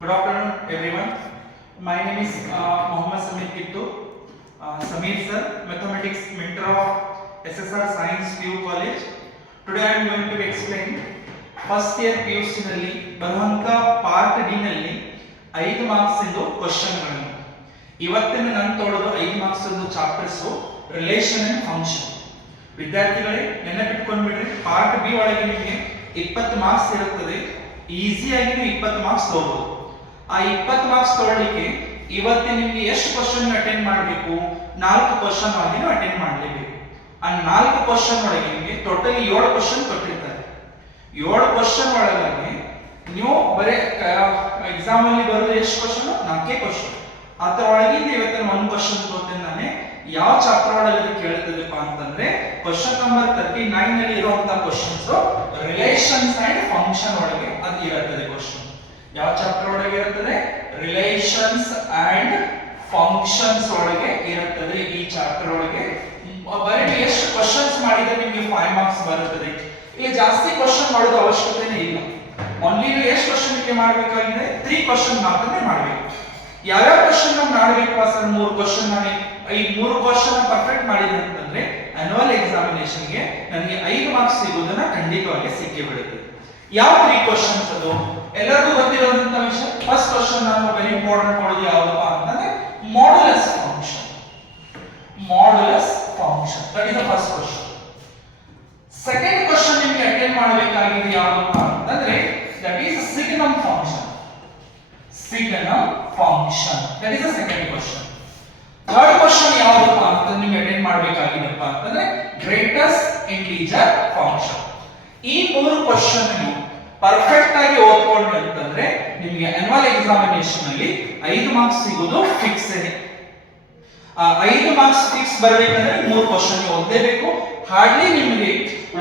Good afternoon, everyone. My name is Mohammad Samir Kittu. Samir sir, mathematics mentor of SSR Science PU College. Today I am going to explain first year PUC ನಲ್ಲಿ ಬರುವಂತ part D ನಲ್ಲಿ 5 marks ಇಂದು question ಗಳನ್ನು. ಇವತ್ತಿನ ನಾನು ತೋಡೋದು 5 marks ಇಂದು chapters relation and function. ವಿದ್ಯಾರ್ಥಿಗಳೇ ನೆನಪಿಟ್ಕೊಂಡ್ಬಿಡ್ರಿ, ಪಾರ್ಟ್ ಬಿ ಒಳಗೆ ನಿಮಗೆ 20 ಮಾರ್ಕ್ಸ್ ಇರುತ್ತದೆ. ಈಸಿಯಾಗಿ ನೀವು 20 ಮಾರ್ಕ್ಸ್ ತಗೋಬಹುದು. ಆ 20 ಮಾರ್ಕ್ಸ್ ತಗೊಳ್ಳಿಕ್ಕೆ ಇವತ್ತೇ ನಿಮಗೆ ಎಷ್ಟು ಕ್ವೆಶ್ಚನ್ ಅಟೆಂಡ್ ಮಾಡಬೇಕು? 4 ಕ್ವೆಶ್ಚನ್ ಆಗಿನೂ ಅಟೆಂಡ್ ಮಾಡಲೇಬೇಕು. ಆ 4 ಕ್ವೆಶ್ಚನ್ ಒಳಗೆ ನಿಮಗೆ ಟೋಟಲ್ 7 ಕ್ವೆಶ್ಚನ್ ಕೊಟ್ಟಿರ್ತಾರೆ. 7 ಕ್ವೆಶ್ಚನ್ ಒಳಗೆ ನೀವು ಬರೀ ಎಕ್ಸಾಮ್ ಅಲ್ಲಿ ಬರೋದು ಎಷ್ಟು ಕ್ವೆಶ್ಚನ್? 4 ಕ್ವೆಶ್ಚನ್. ಅದರ ಒಳಗಿಂದ ಇವತ್ತಿನ 1 ಕ್ವೆಶ್ಚನ್ ತಗೋತೇನೆ ನಾನೇ. ಯಾವ ಚಾಪ್ಟರ್ ಒಳಗೆ ಕೇಳ್ತದೆಪ್ಪ ಅಂತಂದ್ರೆ ಕ್ವೆಶ್ಚನ್ ನಂಬರ್ 39 ನಲ್ಲಿ ಇರುವಂತ ಕ್ವೆಶ್ಚನ್ಸ್ ರಿಲೇಷನ್ಸ್ ಅಂಡ್ ಫಂಕ್ಷನ್ ಒಳಗೆ ಅದು ಇರುತ್ತದೆ ಕ್ವೆಶ್ಚನ್. ಯಾವ ಚಾಪ್ಟರ್ ಒಳಗೆ ಇರುತ್ತದೆ? ರಿಲೇಷನ್ಸ್ ಅಂಡ್ ಫಂಕ್ಷನ್ಸ್ ಒಳಗೆ ಇರುತ್ತದೆ. ಈ ಚಾಪ್ಟರ್ ಒಳಗೆ ಬರೀ ಎಷ್ಟು ಕ್ವೆಶ್ಚನ್ಸ್ ಮಾಡಿದ್ರೆ ನಿಮಗೆ 5 ಮಾರ್ಕ್ಸ್ ಬರುತ್ತದೆ. ಇಲ್ಲಿ ಜಾಸ್ತಿ ಕ್ವೆಶ್ಚನ್ ಮಾಡೋದು ಅವಶ್ಯಕತೆನೇ ಇಲ್ಲ. ಓನ್ಲಿ ನೀವು ಎಷ್ಟು ಕ್ವೆಶ್ಚನ್ ಗೆ ಮಾಡಬೇಕಾಗಿದೆ? 3 ಕ್ವೆಶ್ಚನ್ ಮಾತ್ರ ಮಾಡಬೇಕು. ಯಾವ್ಯಾವ ಕ್ವೆಶ್ಚನ್ ನಾವು ಮಾಡಬೇಕು ಸರ್? 3 ಕ್ವೆಶ್ಚನ್. ನಾನು ಈ 3 ಕ್ವೆಶ್ಚನ್ ಪರ್ಫೆಕ್ಟ್ ಮಾಡಿದೆ ಅಂತಂದ್ರೆ ಅನ್ಯುವಲ್ ಎಕ್ಸಾಮಿನೇಷನ್ ಗೆ ನನಗೆ 5 ಮಾರ್ಕ್ಸ್ ಸಿಗೋದನ್ನ ಖಂಡಿತವಾಗಿ ಸಿಕ್ಕೇ ಬಿಡುತ್ತೆ. ಯಾವ 3 ಕ್ವೆಶ್ಚನ್ಸ್ ಅದು? ಎಲ್ಲರಿಗೂ ಗೊತ್ತಿರೋದಂತ ವಿಷಯ. ಫಸ್ಟ್ ಕ್ವೆಶ್ಚನ್ ನಾನು ವೆರಿ ಇಂಪಾರ್ಟೆಂಟ್ ಮಾಡೋದು ಯಾವುದಪ್ಪ ಅಂತಂದ್ರೆ modulus function. Modulus function, that is the first question. Second question ನಿಮಗೆ ಅಟೆಂಡ್ ಮಾಡಬೇಕಾಗಿದೆ ಯಾವುದಪ್ಪ ಅಂತಂದ್ರೆ that is signum function. Signum function, that is the second question. Third question ಯಾವುದಪ್ಪ ಅಂತ ನಿಮಗೆ ಅಟೆಂಡ್ ಮಾಡಬೇಕಾಗಿದೆಪ್ಪ ಅಂತಂದ್ರೆ ಗ್ರೇಟೆಸ್ಟ್ ಇಂಟಿಜರ್ ಫಂಕ್ಷನ್. ಈ 3 ಕ್ವೆಶ್ಚನ್ ನೀವು ಪರ್ಫೆಕ್ಟ್ ಆಗಿ ಓದ್ಕೊಂಡ್ರೆ ಅಂತಂದ್ರೆ ನಿಮಗೆ ಅನ್ಯುವಲ್ ಎಕ್ಸಾಮಿನೇಷನ್ ಅಲ್ಲಿ 5 ಮಾರ್ಕ್ಸ್ ಸಿಗೋದು ಫಿಕ್ಸ್ ಇದೆ. ಆ 5 ಮಾರ್ಕ್ಸ್ ಫಿಕ್ಸ್ ಬರಬೇಕಂದ್ರೆ 3 ಕ್ವೆಶ್ಚನ್ ಓದಲೇಬೇಕು. ಹಾರ್ಡ್ಲಿ ನಿಮಗೆ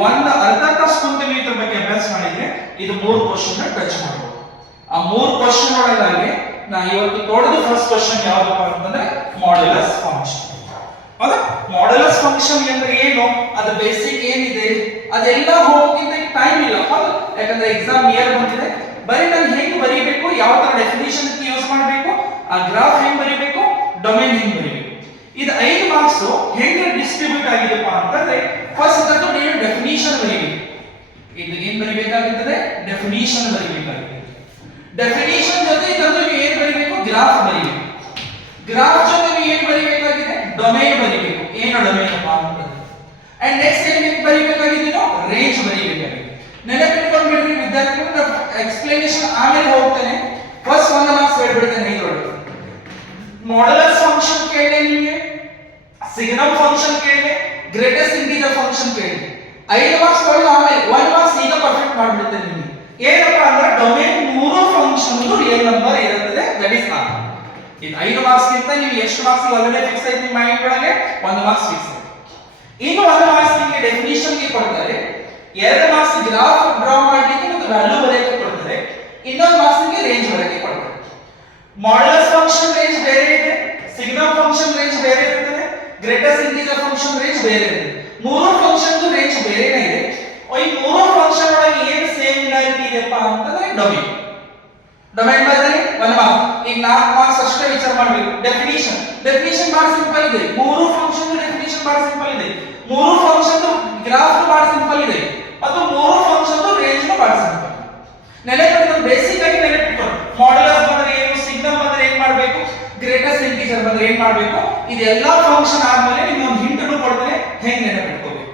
ಒಂದು ಅರ್ಧ ತಾಸು ಕುಂತು ಇದ್ರ ಬಗ್ಗೆ ಅಭ್ಯಾಸ ಮಾಡಿದ್ರೆ ಇದು 3 ಕ್ವೆಶ್ಚನ್ ಟಚ್ ಮಾಡಬಹುದು. ಆ 3 ಕ್ವೆಶ್ಚನ್ ಒಳಗಾಗಿ ನಾ ಇವತ್ತು ತೋಡದ ಫಸ್ಟ್ ಕ್ವೆಶ್ಚನ್ ಯಾವ್ದಪ್ಪ ಅಂತಂದ್ರೆ ಮಾಡ್ಯುಲಸ್ ಫಂಕ್ಷನ್. ಹೌದಾ? ಮಾಡ್ಯುಲಸ್ ಫಂಕ್ಷನ್ ಅಂದ್ರೆ ಏನು, ಅದು ಬೇಸಿಕ್ ಏನಿದೆ ಅದೆಲ್ಲ ಹೋಗೋಕ್ಕಿಂತ ಟೈಮ್ ಇಲ್ಲ. ಹೌದು, ಯಾಕಂದ್ರೆ ಎಕ್ಸಾಮ್ ನಿಯರ್ ಬಂದಿದೆ. ಬರೀ ನಾನು ಹೆಂಗ್ ಬರೀಬೇಕು, ಯಾವ ತರ ಡೆಫಿನಿಷನ್ ಯೂಸ್ ಮಾಡಬೇಕು, ಆ ಗ್ರಾಫ್ ಹೆಂಗ್ ಬರೀಬೇಕು, ಡೊಮೇನ್ ಹೆಂಗ್ ಬರೀಬೇಕು, ಇದು 5 ಮಾರ್ಕ್ಸ್ ಹೆಂಗ್ ಡಿಸ್ಟ್ರಿಬ್ಯೂಟ್ ಆಗಿದೆಪ್ಪ ಅಂತಂದ್ರೆ ಫಸ್ಟ್ ಅದಕ್ಕೆ ನೀವು ಡೆಫಿನಿಷನ್ ಬರೀಬೇಕು. ಇದು ಏನ್ ಬರೀಬೇಕಾಗುತ್ತದೆ? ಡೆಫಿನಿಷನ್ ಬರೀಬೇಕಾಗುತ್ತೆ. ಡೆಫಿನಿಷನ್ ಜೊತೆ ಇದನ್ನು ನೀವು ಏನ್ ಬರೀಬೇಕು? ಗ್ರಾಫ್ ಬರೀಬೇಕು. ಗ್ರಾಫ್ ಜೊತೆ ನೀವು ಏನ್ ಬರೀಬೇಕಾಗಿದೆ? ಡೊಮೇನ್ ಬರೀಬೇಕು. ಏನು ಡೊಮೇನ್ ಅಪ್ಪ ಅಂತಂದ್ರೆ ಅಂಡ್ ನೆಕ್ಸ್ಟ್ ಏನ್ ಬರೀಬೇಕಾಗಿದೆ? ರೇಂಜ್ ಬರೀಬೇಕಾಗಿದೆ. ನೆನಪಿಟ್ಕೊಂಡ್ಬಿಡ್ರಿ ವಿದ್ಯಾರ್ಥಿಗಳು, ಎಕ್ಸ್ಪ್ಲನೇಷನ್ ಆಮೇಲೆ ಹೋಗ್ತೇನೆ. ಫಸ್ಟ್ 1 ಮಾರ್ಕ್ಸ್ ಹೇಳ್ಬಿಡ್ತೇನೆ ಇದರೊಳಗೆ. ಮಾಡ್ಯುಲಸ್ ಫಂಕ್ಷನ್ ಕೇಳಿದೆ ನಿಮಗೆ, ಸಿಗ್ನಮ್ ಫಂಕ್ಷನ್ ಕೇಳಿದೆ, ಗ್ರೇಟೆಸ್ಟ್ ಇಂಟಿಜರ್ ಫಂಕ್ಷನ್ ಕೇಳಿದೆ. 5 ಮಾರ್ಕ್ಸ್ ಕೊಡೋದು ಆಮೇಲೆ 1 ಮಾರ್ಕ್ಸ್ ಈಗ ಪರ್ಫೆಕ್ಟ್ ಮಾಡ್ಬಿಡ್ತೇನೆ ನಿಮಗೆ. ಏನಪ್ಪ ಅಂದ್ರೆ ಡೊಮೇನ್ 3 ಫಂಕ್ಷನ್ ರಿಯಲ್ ನಂಬರ್ ಇರುತ್ತದೆ, ದಟ್ ಇಸ್ ಆರ್. ಇದು 5 ಮಾರ್ಕ್ಸ್ ಗಿಂತ ನೀವು ಎಷ್ಟು ಮಾರ್ಕ್ಸ್ ಆಲ್ರೆಡಿ ಫಿಕ್ಸ್ ಆಯ್ತು ನಿಮ್ಮ ಮೈಂಡ್ ಒಳಗೆ? 1 ಮಾರ್ಕ್ಸ್ ಫಿಕ್ಸ್ ಆಯ್ತು. ಇನ್ನು 1 ಮಾರ್ಕ್ಸ್ ನಿಮಗೆ ಡೆಫಿನಿಷನ್ ಗೆ ಕೊಡ್ತಾರೆ, 2 ಮಾರ್ಕ್ಸ್ ಗ್ರಾಫ್ ಡ್ರಾ ಮಾಡಲಿಕ್ಕೆ ಮತ್ತು ವ್ಯಾಲ್ಯೂ ಬರೆಯಕ್ಕೆ ಕೊಡ್ತಾರೆ, ಇನ್ನೊಂದು ಮಾರ್ಕ್ಸ್ ಗೆ ರೇಂಜ್ ಬರೆಯಕ್ಕೆ ಕೊಡ್ತಾರೆ. ಮಾಡ್ಯುಲಸ್ ಫಂಕ್ಷನ್ ರೇಂಜ್ ಬೇರೆ ಇದೆ, ಸಿಗ್ನಮ್ ಫಂಕ್ಷನ್ ರೇಂಜ್ ಬೇರೆ ಇರುತ್ತದೆ, ಗ್ರೇಟೆಸ್ಟ್ ಇಂಟಿಜರ್ ಫಂಕ್ಷನ್ ರೇಂಜ್ ಬೇರೆ ಇದೆ. 3 ಫಂಕ್ಷನ್ ರೇಂಜ್ ಬೇರೆನೇ ಇದೆ. ಈ 3 ಫಂಕ್ಷನ್ ಒಳಗೆ ಏನು ಸಿಮಿಲಾರಿಟಿ ಇದೆಪ್ಪ ಅಂತಂದ್ರೆ ಡೊಮೇನ್. ಡೊಮೇನ್ ಬರೆದರೆ 1 ಮಾರ್ಕ್ಸ್. ಈಗ 4 ಮಾರ್ಕ್ಸ್ ಅಷ್ಟೇ ವಿಚಾರ ಮಾಡಬೇಕು. ಡೆಫಿನಿಷನ್ ಬಹಳ ಸಿಂಪಲ್ ಇದೆ. 3 ಫಂಕ್ಷನ್ ಡೆಫಿನಿಷನ್ ಬಹಳ ಸಿಂಪಲ್ ಇದೆ. 3 ಫಂಕ್ಷನ್ ಗ್ರಾಫ್ ಬಹಳ ಸಿಂಪಲ್ ಇದೆ ಮತ್ತು 3 ಫಂಕ್ಷನ್ ರೇಂಜ್ ಬಹಳ ಸಿಂಪಲ್. ನೆನಪಿಟ್ಕೊಂಡು ಬೇಸಿಕ್ ಆಗಿ ನೆನಪಿಟ್ಕೊಂಡು ಮಾಡ್ಯುಲಸ್ ಬಂದ್ರೆ ಏನು, ಸಿಗ್ನಮ್ ಬಂದ್ರೆ ಏನ್ ಮಾಡಬೇಕು, ಗ್ರೇಟೆಸ್ಟ್ ಇಂಟಿಜರ್ ಬಂದ್ರೆ ಏನ್ ಮಾಡಬೇಕು, ಇದೆಲ್ಲಾ ಫಂಕ್ಷನ್ ಆದ್ಮೇಲೆ ನಿಮಗೆ ಒಂದು ಹಿಂಟ್ ಅನ್ನು ಕೊಡ್ತೇನೆ ಹೆಂಗ್ ನೆನಪಿಟ್ಕೋಬೇಕು.